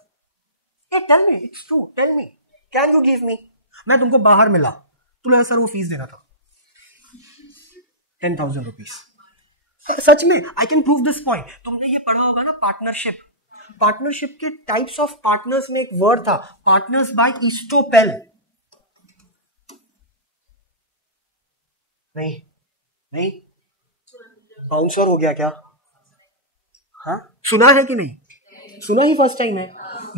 Tell me, it's true, tell me, can you give me? मैं तुमको बाहर मिला, तुमने सर वो फीस देना था 10,000 रुपीज। सच में I can prove this point. तुमने ये पढ़ा होगा ना पार्टनरशिप, पार्टनरशिप के टाइप्स ऑफ पार्टनर्स में एक वर्ड था, पार्टनर्स बाय ईस्टोपेल। नहीं नहीं, बाउंसर हो गया क्या? हाँ, सुना है कि नहीं? सुना ही फर्स्ट टाइम है।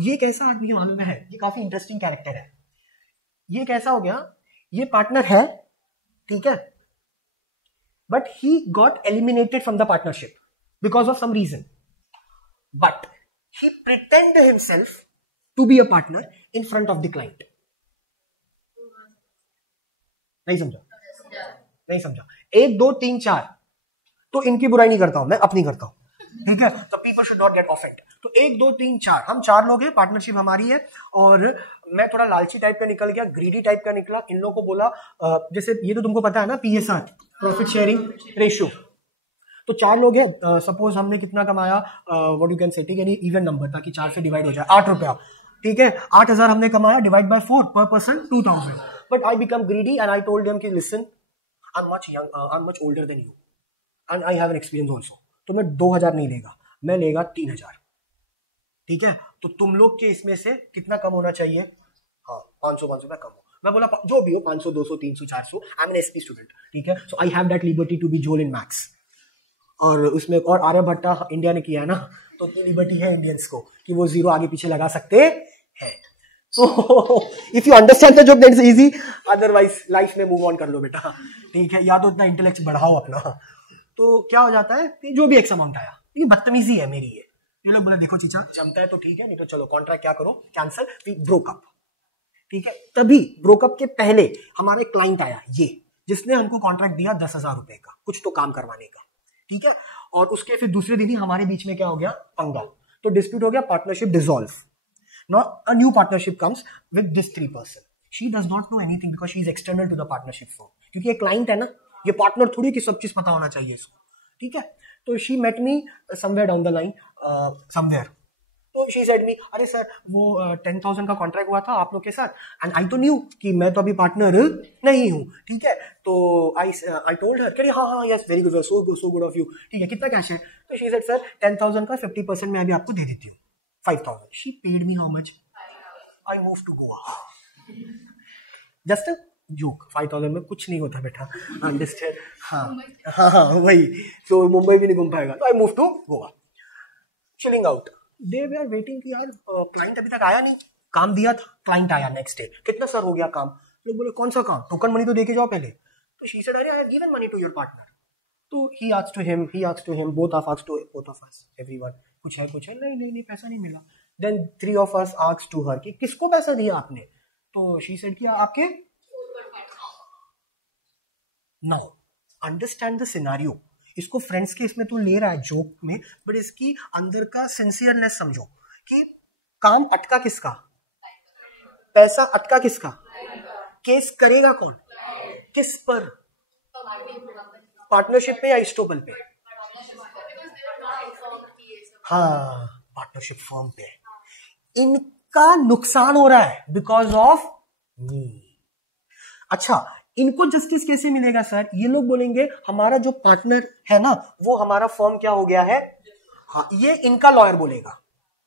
ये कैसा आदमी मालूम है, ये काफी इंटरेस्टिंग कैरेक्टर है। ये कैसा हो गया, ये पार्टनर है, ठीक है, but he got eliminated from the partnership because of some reason, but he pretended himself to be a partner in front of the client. नहीं समझा? नहीं समझा? 1 2 3 4 तो इनकी बुराई नहीं करता हूं मैं, अपनी करता हूं, ठीक है। तो people should not gate offend. तो 1 2 3 4, हम 4 लोग हैं, पार्टनरशिप हमारी है, और मैं थोड़ा लालची टाइप का निकल गया, ग्रीडी टाइप का निकला। इन लोगों को बोला जैसे ये तो तुमको पता है ना, PSR, प्रॉफिट शेयरिंग रेशियो। तो 4 लोग हैं, सपोज हमने कितना कमाया, व्हाट यू कैन से, ठीक है, नहीं इवन नंबर, ताकि 4 से डिवाइड हो जाए, 8 रुपया, ठीक है, 8,000 हमने कमाया, divide by 4, per person 2,000। But I become greedy and I told them कि listen, I am much young, I am much older than you and I have an experience also, तो मैं 2,000 नहीं लेगा, मैं लेगा 3,000, ठीक है। तो तुम लोग के इसमें से कितना कम होना चाहिए? हाँ, 500 रुपया कम हो। मैं बोला जो भी हो, 500 200 300 400, I am an SP student, ठीक है, so I have that liberty to be झोल इन मैथ्स। और उसमें और आर्यभट्टा इंडिया ने किया है ना, तो लिबर्टी है इंडियंस को कि वो 0 आगे पीछे लगा सकते हैं। So if you understand the joke that is easy, otherwise life में मूव ऑन कर लो बेटा, ठीक है, या तो इतना इंटेलेक्ट बढ़ाओ अपना। तो क्या हो जाता है कि जो भी एक्स अमाउंट आया, ये बदतमीजी है मेरी, ये लोग बोला देखो चीचा जमता है तो ठीक है, नहीं तो चलो कॉन्ट्रैक्ट क्या करो, कैंसिल, वी ब्रोक अप, ठीक है। तभी ब्रोकअप के पहले हमारे क्लाइंट आया, ये जिसने हमको कॉन्ट्रैक्ट दिया 10,000 रुपए का, कुछ तो काम करवाने का, ठीक है। और उसके फिर दूसरे दिन ही हमारे बीच में क्या हो गया, पंगा, तो डिस्प्यूट हो गया, partnership dissolve. Now a new partnership comes with this 3 person. She does not know anything because she is external to the partnership form, क्योंकि ये क्लाइंट है ना, ये पार्टनर थोड़ी कि सब चीज पता होना चाहिए इसको, ठीक है। तो she met me somewhere down the line, somewhere, तो शी सेड मी, अरे सर वो 10,000 का कॉन्ट्रैक्ट हुआ था आप लोग के साथ, एंड आई तो न्यू कि मैं तो अभी पार्टनर नहीं हूँ, ठीक है। तो आई टोल्ड हर, कह हाँ हाँ yes very good, so good of you, ठीक है, कितना कैश है? तो शी सेड सर 10,000 का 50% मैं अभी आपको दे देती हूँ, 5,000। She paid me how much? I move to Goa, just joke, 5,000 में कुछ नहीं होता बेटा, अंडरस्टैंड? हाँ हाँ वही, तो मुंबई भी नहीं घूम पाएगा, तो I move to Goa, chilling out. They way are waiting कि यार क्लाइंट अभी तक आया नहीं, काम दिया था, क्लाइंट आया नेक्स्ट डे, कितना सर हो गया काम? लोग बोले कौन सा काम, टोकन मनी तो देके जाओ पहले। तो शी सेड अरे I have given money to your partner. तो he asked to him, both of us, everyone, कुछ है नहीं पैसा नहीं मिला। Then 3 of us asked to her कि किसको पैसा दिया आपने? तो शी सेड कि आपके। नाउ अंडरस्टैंड द सिनेरियो, इसको फ्रेंड्स के इसमें तू ले रहा है जोक में, बट इसकी अंदर का सिंसियरनेस समझो कि काम अटका किसका, पैसा अटका किसका, केस करेगा कौन, किस पर, पार्टनरशिप पे या इस्टोपल पे, हाँ पार्टनरशिप फर्म पे। इनका नुकसान हो रहा है बिकॉज ऑफ मी। अच्छा, इनको जस्टिस कैसे मिलेगा सर? ये लोग बोलेंगे हमारा जो पार्टनर है ना वो हमारा फर्म क्या हो गया है, हाँ ये इनका लॉयर बोलेगा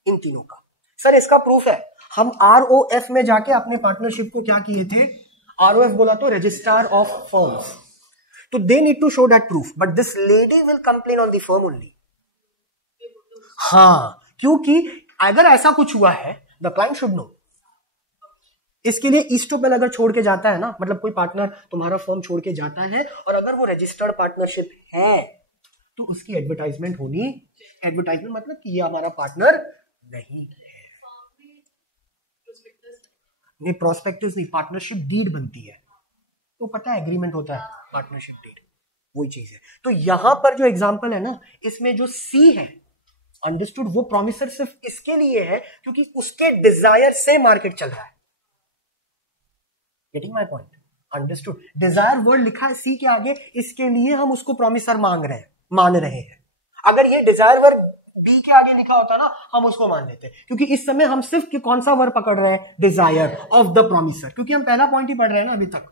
इन तीनों का। सर इसका प्रूफ है, हम ROF में जाके अपने पार्टनरशिप को क्या किए थे, ROF बोला तो रजिस्ट्रार ऑफ फर्म्स, तो they need to show that proof, but this lady will complain on the firm only. हाँ, क्योंकि अगर ऐसा कुछ हुआ है द क्लाइंट शुड नो। इसके लिए इस्टोपेल अगर छोड़ के जाता है ना, मतलब कोई पार्टनर तुम्हारा फर्म छोड़ के जाता है और अगर वो रजिस्टर्ड पार्टनरशिप है तो उसकी एडवर्टाइजमेंट होनी, एडवर्टाइजमेंट मतलब कि ये हमारा पार्टनर नहीं है, नहीं प्रोस्पेक्टस नहीं, पार्टनरशिप डीड बनती है, तो पता है एग्रीमेंट होता है पार्टनरशिप डीड, वही चीज है। तो यहां पर जो एग्जांपल है ना, इसमें जो सी है अंडरस्टूड, वो प्रॉमिसर सिर्फ इसके लिए है क्योंकि उसके डिजायर से मार्केट चल रहा है। Getting my point? Understood. Desire word लिखा है सी के आगे, इसके लिए हम उसको प्रॉमिसर मान रहे हैं। अगर ये डिजायर वर्ड बी के आगे लिखा होता ना, हम उसको मान लेते, क्योंकि इस समय हम सिर्फ कौन सा वर्ड पकड़ रहे हैं, डिजायर ऑफ द प्रॉमिसर, क्योंकि हम पहला पॉइंट ही पढ़ रहे हैं ना अभी तक,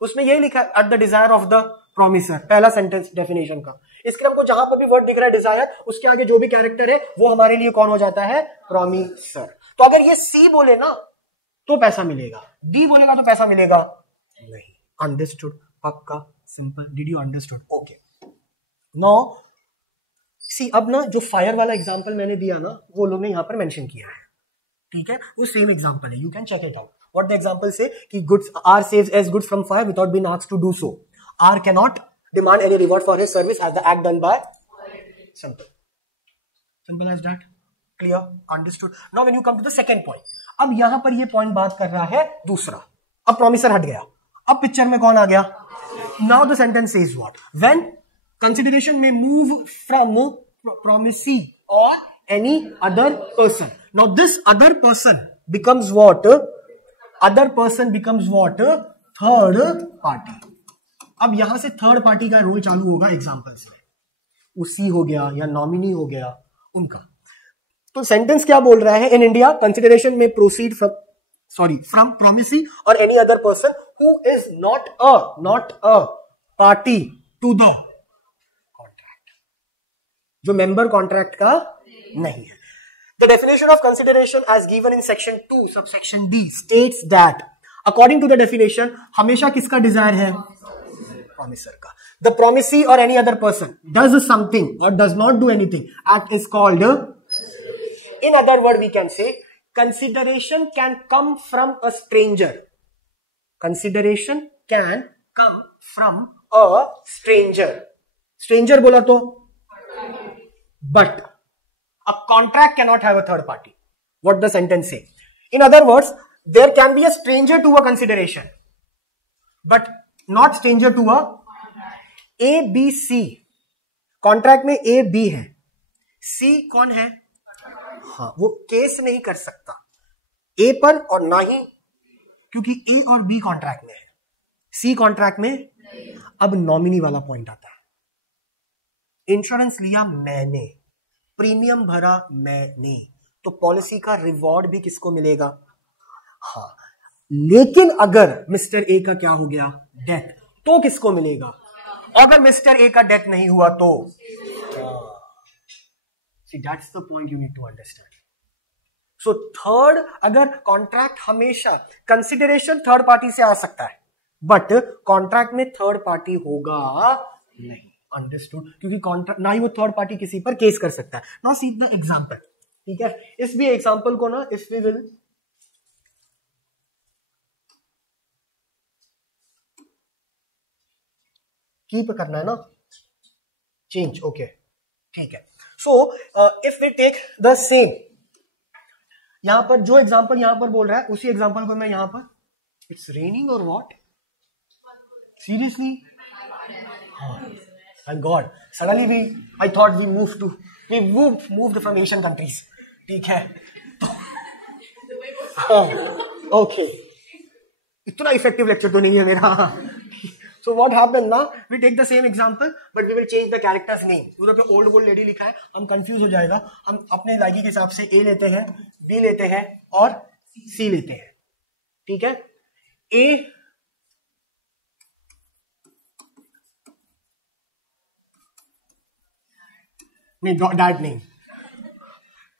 उसमें यही लिखा है at the desire of the promiser, पहला सेंटेंस डेफिनेशन का। इसके हमको जहां पर भी वर्ड दिख रहा है डिजायर, उसके आगे जो भी कैरेक्टर है वो हमारे लिए कौन हो जाता है, प्रॉमिसर। तो अगर ये सी बोले ना तो पैसा मिलेगा, डी बोलेगा तो पैसा मिलेगा नहीं। अंडरस्टूड? पक्का simple. Did you understood? Okay. Now see, अब ना जो फायर वाला एग्जांपल मैंने दिया ना, वो लोग ने यहां पर मेंशन किया है, ठीक है, वो सेम एग्जांपल है, you can check it out. What the example say कि goods are saves as goods from fire without being asked to do so, are can not demand any reward for his service as the act done by, simple as that. Clear? Understood? Now when you come to the second point, अब यहां पर ये पॉइंट बात कर रहा है दूसरा, अब प्रॉमिसर हट गया, अब पिक्चर में कौन आ गया? Now the sentence says what, when consideration में move from promisee or any other person. Now this other person becomes what? Other person becomes what? Third party. अब यहां से थर्ड पार्टी का रोल चालू होगा एग्जांपल से, उसी हो गया या नॉमिनी हो गया उनका। तो सेंटेंस क्या बोल रहा है? इन इंडिया कंसिडरेशन में proceed from promisee or any other person who is not a party to the, जो मेंबर कॉन्ट्रैक्ट का नहीं है। The definition of consideration as given in section 2 subsection D states that, according to the definition हमेशा किसका डिजायर है? प्रॉमिसर का। द प्रॉमिसी और any other person does something और does not do anything, act is called, in other word we can say consideration can come from a stranger, consideration can come from a stranger, stranger बोला तो, but a contract cannot have a third party. What the sentence say? In other words, there can be a stranger to a consideration, but not stranger to a A, B, C. Contract में A, B है, C कौन है? हाँ, वो केस नहीं कर सकता A पर और ना ही, क्योंकि A और B कॉन्ट्रैक्ट में है, C कॉन्ट्रैक्ट में। अब नॉमिनी वाला पॉइंट आता है। इंश्योरेंस लिया मैंने, प्रीमियम भरा मैंने, तो पॉलिसी का रिवॉर्ड भी किसको मिलेगा? हाँ, लेकिन अगर मिस्टर ए का क्या हो गया? डेथ, तो किसको मिलेगा? अगर मिस्टर ए का डेथ नहीं हुआ तो, see that's the point you need to understand. So third, अगर कॉन्ट्रैक्ट हमेशा कंसिडरेशन थर्ड पार्टी से आ सकता है, बट कॉन्ट्रैक्ट में थर्ड पार्टी होगा नहीं। अंडरस्टूड? क्योंकि कॉन्ट्रैक्ट ना ही वो थर्ड पार्टी किसी पर केस कर सकता है। नाउ सी द एग्जांपल, ठीक है, इस भी एग्जांपल को ना इफ वी विल कीप करना है ना, चेंज, ओके ठीक है। So if we take the same, यहां पर जो एग्जांपल यहां पर बोल रहा है उसी एग्जांपल को मैं यहां पर, इट्स रेनिंग और what, seriously, Thank God. Suddenly I thought we moved from Asian countries. ठीक है. Okay. इतना effective lecture तो नहीं है मेरा. So what happened now? We take the same example, but we will change the character's name. उधर पे old lady लिखा है, हम confuse हो जाएगा. हम अपने लाइकी के हिसाब से A लेते हैं, B लेते हैं और C लेते हैं. ठीक है? A that name.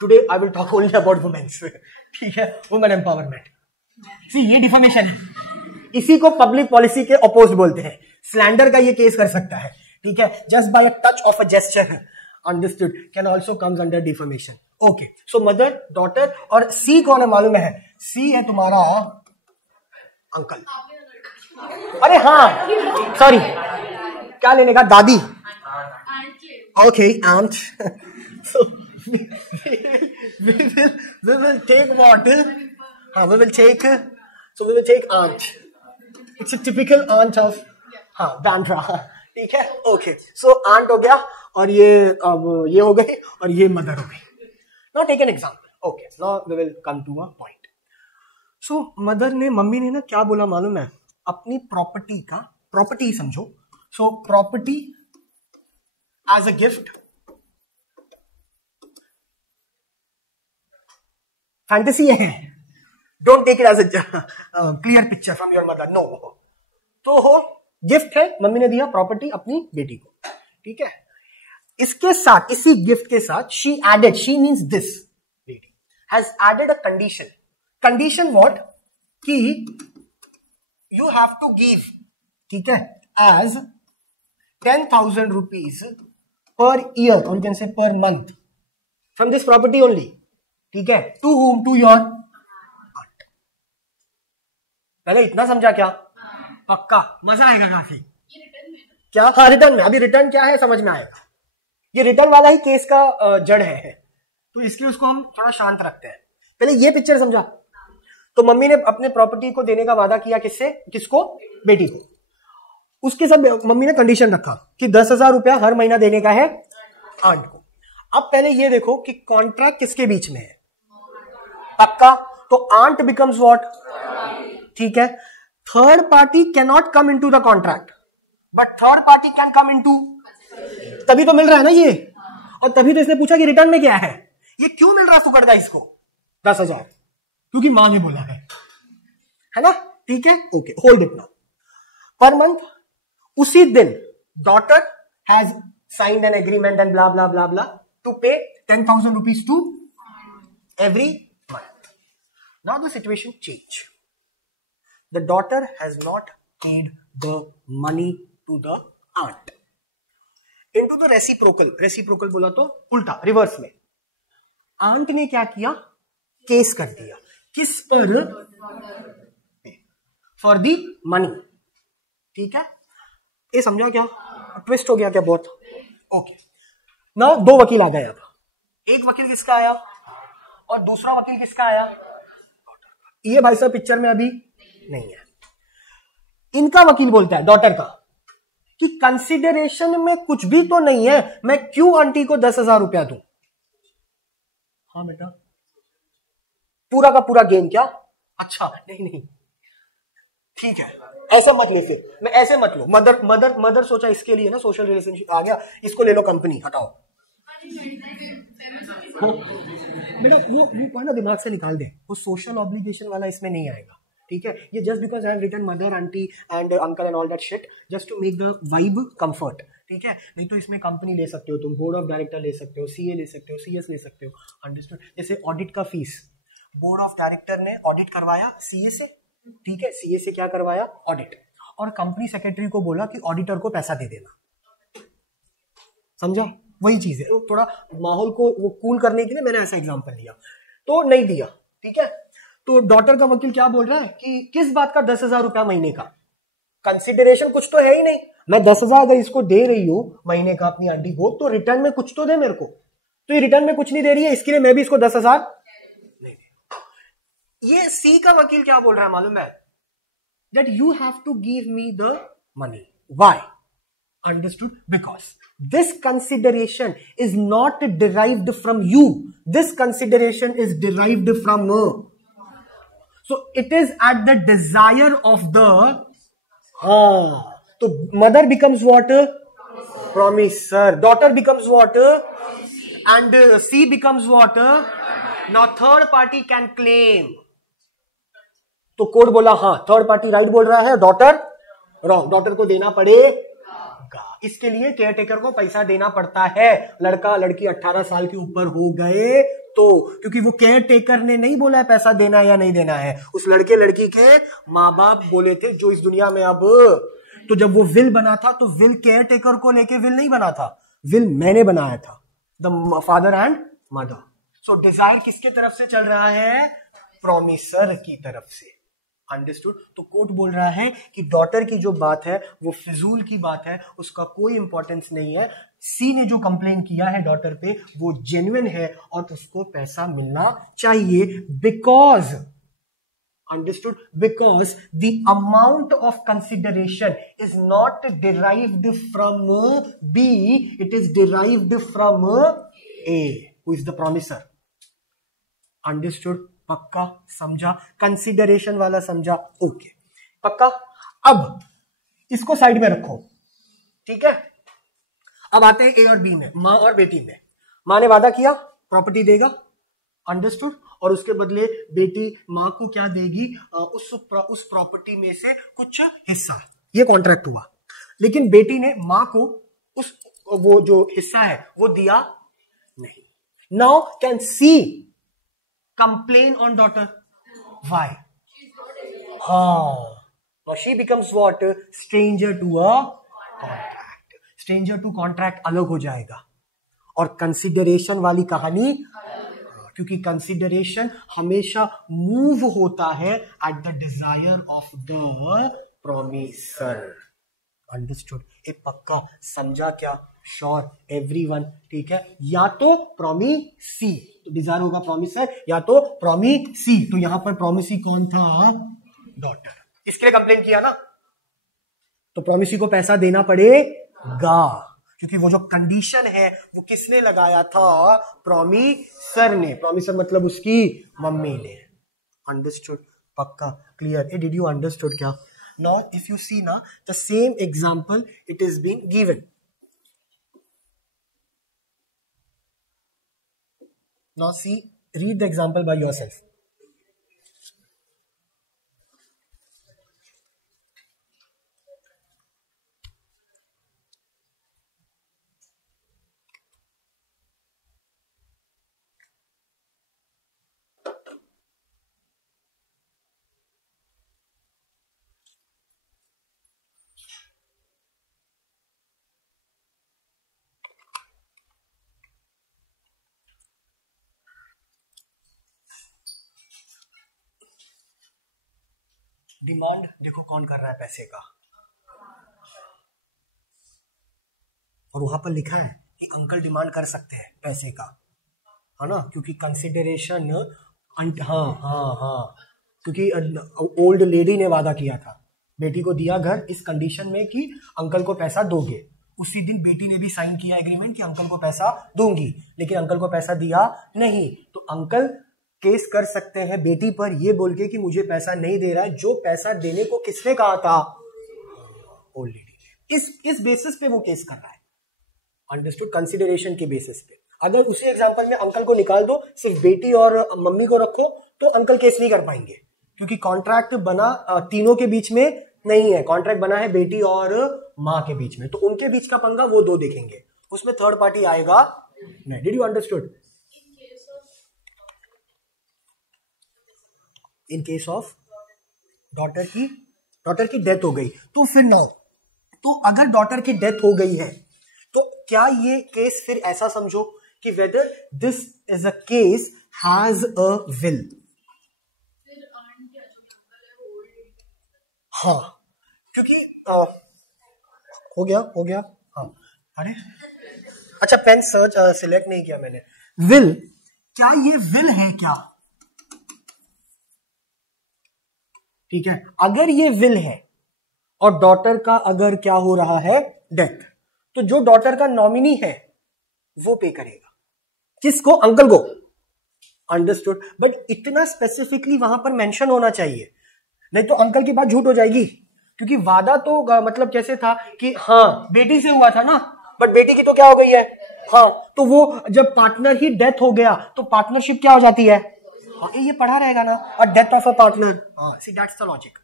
Today I will talk only about women's. ठीक है, वुमेन एम्पावरमेंट. ये डिफॉर्मेशन है. इसी को पब्लिक पॉलिसी के अपोज बोलते हैं. स्लैंडर का ये केस कर सकता है. ठीक है, just by a touch of a gesture understood can also comes under deformation. Okay, so mother, daughter और सी कौन है मालूम है? सी है तुम्हारा अंकल. अरे हाँ, सॉरी, क्या लेने का? दादी. Okay, aunt. So we will take what? We will take. So we will take aunt. It's a typical aunt of Bandra. ठीक है? Okay. So aunt हो गया और ये हो गई और ये mother हो गई. Now take an example. Okay. Now we will come to a point. So mother ने, मम्मी ने ना क्या बोला मालूम है? अपनी प्रॉपर्टी समझो. So property as a gift. Fantasy है. Don't take it as a clear picture from your mother. No. तो गिफ्ट है, मम्मी ने दिया प्रॉपर्टी अपनी बेटी को. ठीक है? इसके साथ, इसी गिफ्ट के साथ she means this lady has added a condition. Condition what? कि you have to give, ठीक है, as 10,000 rupees per year or you can say per month from this property only. ठीक है? To whom? To your aunt. पहले इतना समझा क्या? पक्का मजा आएगा काफी. क्या? हाँ, रिटर्न में. अभी रिटर्न क्या है समझ में आएगा. ये रिटर्न वाला ही केस का जड़ है, तो इसलिए उसको हम थोड़ा शांत रखते हैं. पहले ये पिक्चर समझा. तो मम्मी ने अपने प्रॉपर्टी को देने का वादा किया. किसको? बेटी को. उसके सब मम्मी ने कंडीशन रखा कि 10,000 रुपया हर महीना देने का है आंट को. अब पहले ये देखो कि कॉन्ट्रैक्ट किसके बीच में है? पक्का. तो आंट बिकम्स व्हाट? ठीक है. Third party can not come into the contract, but third party can come into. तभी तो मिल रहा है ना ये. और तभी तो इसने पूछा कि रिटर्न में क्या है. ये क्यों मिल रहा है फुकड़ का इसको 10,000? क्योंकि मां ने बोला है ना. ठीक है. Okay, hold it now. Per month उसी दिन daughter has signed an agreement and blah blah blah blah to pay 10,000 rupees to every month. Now the situation changed. The daughter has not paid the money to the aunt. Into the reciprocal बोला तो उल्टा, रिवर्स में. aunt ने क्या किया? केस कर दिया. किस पर? For the money. ठीक है? ये समझो क्या? ट्विस्ट हो गया क्या बहुत? ओके. नाउ दो वकील आ गए. अब एक वकील किसका आया और दूसरा वकील किसका आया? ये भाई साहब पिक्चर में अभी नहीं है. इनका वकील बोलता है डॉटर का कि कंसिडरेशन में कुछ भी तो नहीं है, मैं क्यों आंटी को 10,000 रुपया दूं? हाँ बेटा, पूरा का पूरा गेम क्या? अच्छा, नहीं ठीक है, ऐसा मत ले. फिर मैं ऐसे मत लो. मदर सोचा इसके लिए ना, सोशल रिलेशनशिप आ गया, इसको ले लो कंपनी, हटाओ. बेटा वो ना दिमाग से निकाल दे. वो सोशल ऑब्लिगेशन वाला इसमें नहीं आएगा. ठीक है? ये just because I have written mother, aunty and uncle and all that shit just to make the vibe comfort. ठीक है? नहीं तो इसमें कंपनी ले सकते हो तुम, बोर्ड ऑफ डायरेक्टर ले सकते हो, सीए ले सकते हो, सीएस ले सकते हो. अंडरस्टूड? जैसे ऑडिट का फीस, बोर्ड ऑफ डायरेक्टर ने ऑडिट करवाया सीए से. ठीक है? सीए से क्या करवाया? ऑडिट. और कंपनी सेक्रेटरी को बोला कि ऑडिटर को पैसा दे देना. समझा? वही चीज है. थोड़ा माहौल को वो कूल करने के लिए मैंने ऐसा एग्जांपल लिया, तो नहीं दिया. ठीक है? तो डॉटर का वकील क्या बोल रहा है कि किस बात का 10,000 रुपया महीने का? कंसिडरेशन कुछ तो है ही नहीं. मैं 10,000 अगर इसको दे रही हूं महीने का अपनी आंटी को, तो रिटर्न में कुछ तो दे मेरे को. तो ये रिटर्न में कुछ नहीं दे रही है, इसके लिए मैं भी इसको 10,000 नहीं दे. ये सी का वकील क्या बोल रहा है मालूम है? That you have to give me the money. Why? Understood? Because this consideration is not derived from you. This consideration is derived from so it is at the desire of the so mother becomes what? Promiser. Daughter becomes what? And C becomes what? Now third party can claim. तो कोर्ट बोला हाँ, थर्ड पार्टी राइट बोल रहा है, डॉटर रॉन्ग, डॉटर को देना पड़ेगा। इसके लिए केयर टेकर को पैसा देना पड़ता है। लड़का लड़की 18 साल के ऊपर हो गए तो, क्योंकि वो केयर टेकर ने नहीं बोला है पैसा देना या नहीं देना है, उस लड़के लड़की के माँ बाप बोले थे जो इस दुनिया में अब। तो जब वो विल बना था तो विल केयर टेकर को लेके विल नहीं बना था, विल मैंने बनाया था, the father and mother. So Dzire किसके तरफ से चल रहा है? प्रोमिसर की तरफ से। अंडरस्टूड? तो कोर्ट बोल रहा है कि डॉटर की जो बात है वो फिजूल की बात है, उसका कोई इंपॉर्टेंस नहीं है। सी ने जो कंप्लेन किया है डॉटर पे वो जेन्युइन है और उसको पैसा मिलना चाहिए, because understood, because the amount of consideration is not derived from B, it is derived from A, who is the promiser. Understood? पक्का समझा? कंसिडरेशन वाला समझा? ओके पक्का। अब इसको साइड में रखो, ठीक है। अब आते हैं ए और बी में, माँ और बेटी में। माँ ने वादा किया प्रॉपर्टी देगा, अंडरस्टूड, और उसके बदले बेटी माँ को क्या देगी? उस प्रॉपर्टी में से कुछ हिस्सा, ये कॉन्ट्रैक्ट हुआ। लेकिन बेटी ने माँ को वो जो हिस्सा है वो दिया नहीं। Now can see complain on daughter, why? हाँ, she becomes what? Stranger to a contract. Stranger to contract अलग हो जाएगा, और कंसिडरेशन वाली कहानी, क्योंकि कंसिडरेशन हमेशा मूव होता है at the desire of the promisor. Understood? ए पक्का समझा क्या? Sure everyone? ठीक है, या तो प्रोमिसी, डिजायर होगा प्रोमिसर, या तो प्रोमिसी। तो यहां पर प्रोमिसी कौन था? डॉटर। इसके लिए कंप्लेन किया ना, तो प्रोमिसी को पैसा देना पड़ेगा, क्योंकि वो जो कंडीशन है वो किसने लगाया था? प्रोमिसर ने। प्रोमिसर मतलब उसकी मम्मी ने। अंडरस्टूड? पक्का clear? A did you understood क्या? नाउ इफ यू सी ना the same example it is being given. Now see, read the example by yourself. Demand देखो कौन कर रहा है पैसे का, और वहां पर लिखा है कि अंकल डिमांड कर सकते हैं पैसे का, है ना, क्योंकि कंसिडरेशन, हाँ, क्योंकि ओल्ड लेडी ने वादा किया था, बेटी को दिया घर इस कंडीशन में कि अंकल को पैसा दोगे। उसी दिन बेटी ने भी साइन किया एग्रीमेंट कि अंकल को पैसा दूंगी, लेकिन अंकल को पैसा दिया नहीं, तो अंकल केस कर सकते हैं बेटी पर ये बोल के कि मुझे पैसा नहीं दे रहा है, जो पैसा देने को किसने कहा था? Old lady. इस बेसिस पे वो केस कर रहा है। अंडरस्टूड? कंसिडरेशन के बेसिस पे। अगर उसी एग्जांपल में अंकल को निकाल दो, सिर्फ बेटी और मम्मी को रखो, तो अंकल केस नहीं कर पाएंगे, क्योंकि कॉन्ट्रैक्ट बना तीनों के बीच में नहीं है, कॉन्ट्रैक्ट बना है बेटी और माँ के बीच में, तो उनके बीच का पंगा वो दो देखेंगे, उसमें थर्ड पार्टी आएगा नहीं। Did you understood? In case of daughter की डेथ हो गई, तो फिर नाउ, तो अगर डॉटर की डेथ हो गई है तो क्या ये केस फिर ऐसा समझो कि whether this is a case has a will? हाँ, क्योंकि हो गया हाँ, अरे अच्छा, पेन सर्च सिलेक्ट नहीं किया मैंने। विल, क्या ये विल है क्या? ठीक है, अगर ये विल है और डॉटर का अगर क्या हो रहा है? डेथ, तो जो डॉटर का नॉमिनी है वो पे करेगा। किसको? अंकल को। अंडरस्टूड? बट इतना स्पेसिफिकली वहां पर मेंशन होना चाहिए, नहीं तो अंकल की बात झूठ हो जाएगी। क्योंकि वादा तो मतलब कैसे था कि हाँ बेटी से हुआ था ना, बट बेटी की तो क्या हो गई है, हाँ, तो वो जब पार्टनर ही डेथ हो गया तो पार्टनरशिप क्या हो जाती है, हाँ, ये पढ़ा रहेगा ना, a death of a partner. हाँ, see that's the logic.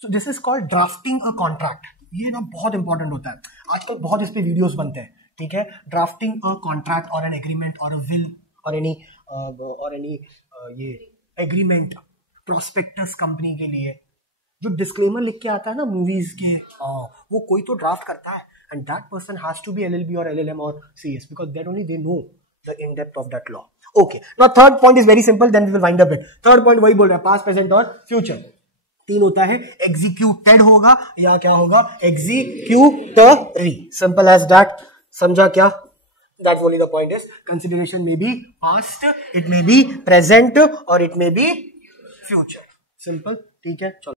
So this is called drafting a contract. ये ना बहुत इंपॉर्टेंट होता है, आजकल बहुत इस पे वीडियोस बनते हैं, ठीक है। ड्राफ्टिंग अ कॉन्ट्रैक्ट और एन एग्रीमेंट और अ विल और एनी ये एग्रीमेंट प्रोस्पेक्टस कंपनी के लिए जो डिस्क्लेमर लिख के आता है ना मूवीज के, वो कोई तो ड्राफ्ट करता है, and that person has to be LLB और एलएलएम और CS, because that only they know the in depth of that law. Okay, now third point is very simple, then we will wind up it. Third point वही बोल रहा है, पास्ट, प्रेजेंट और फ्यूचर। तीन होता है, एग्जीक्यूटेड होगा या क्या होगा, एग्जीक्यूटरी। Simple as that. समझा क्या? That's only the point is consideration may be past, it may be present और it may be future. Simple, ठीक है, चलो।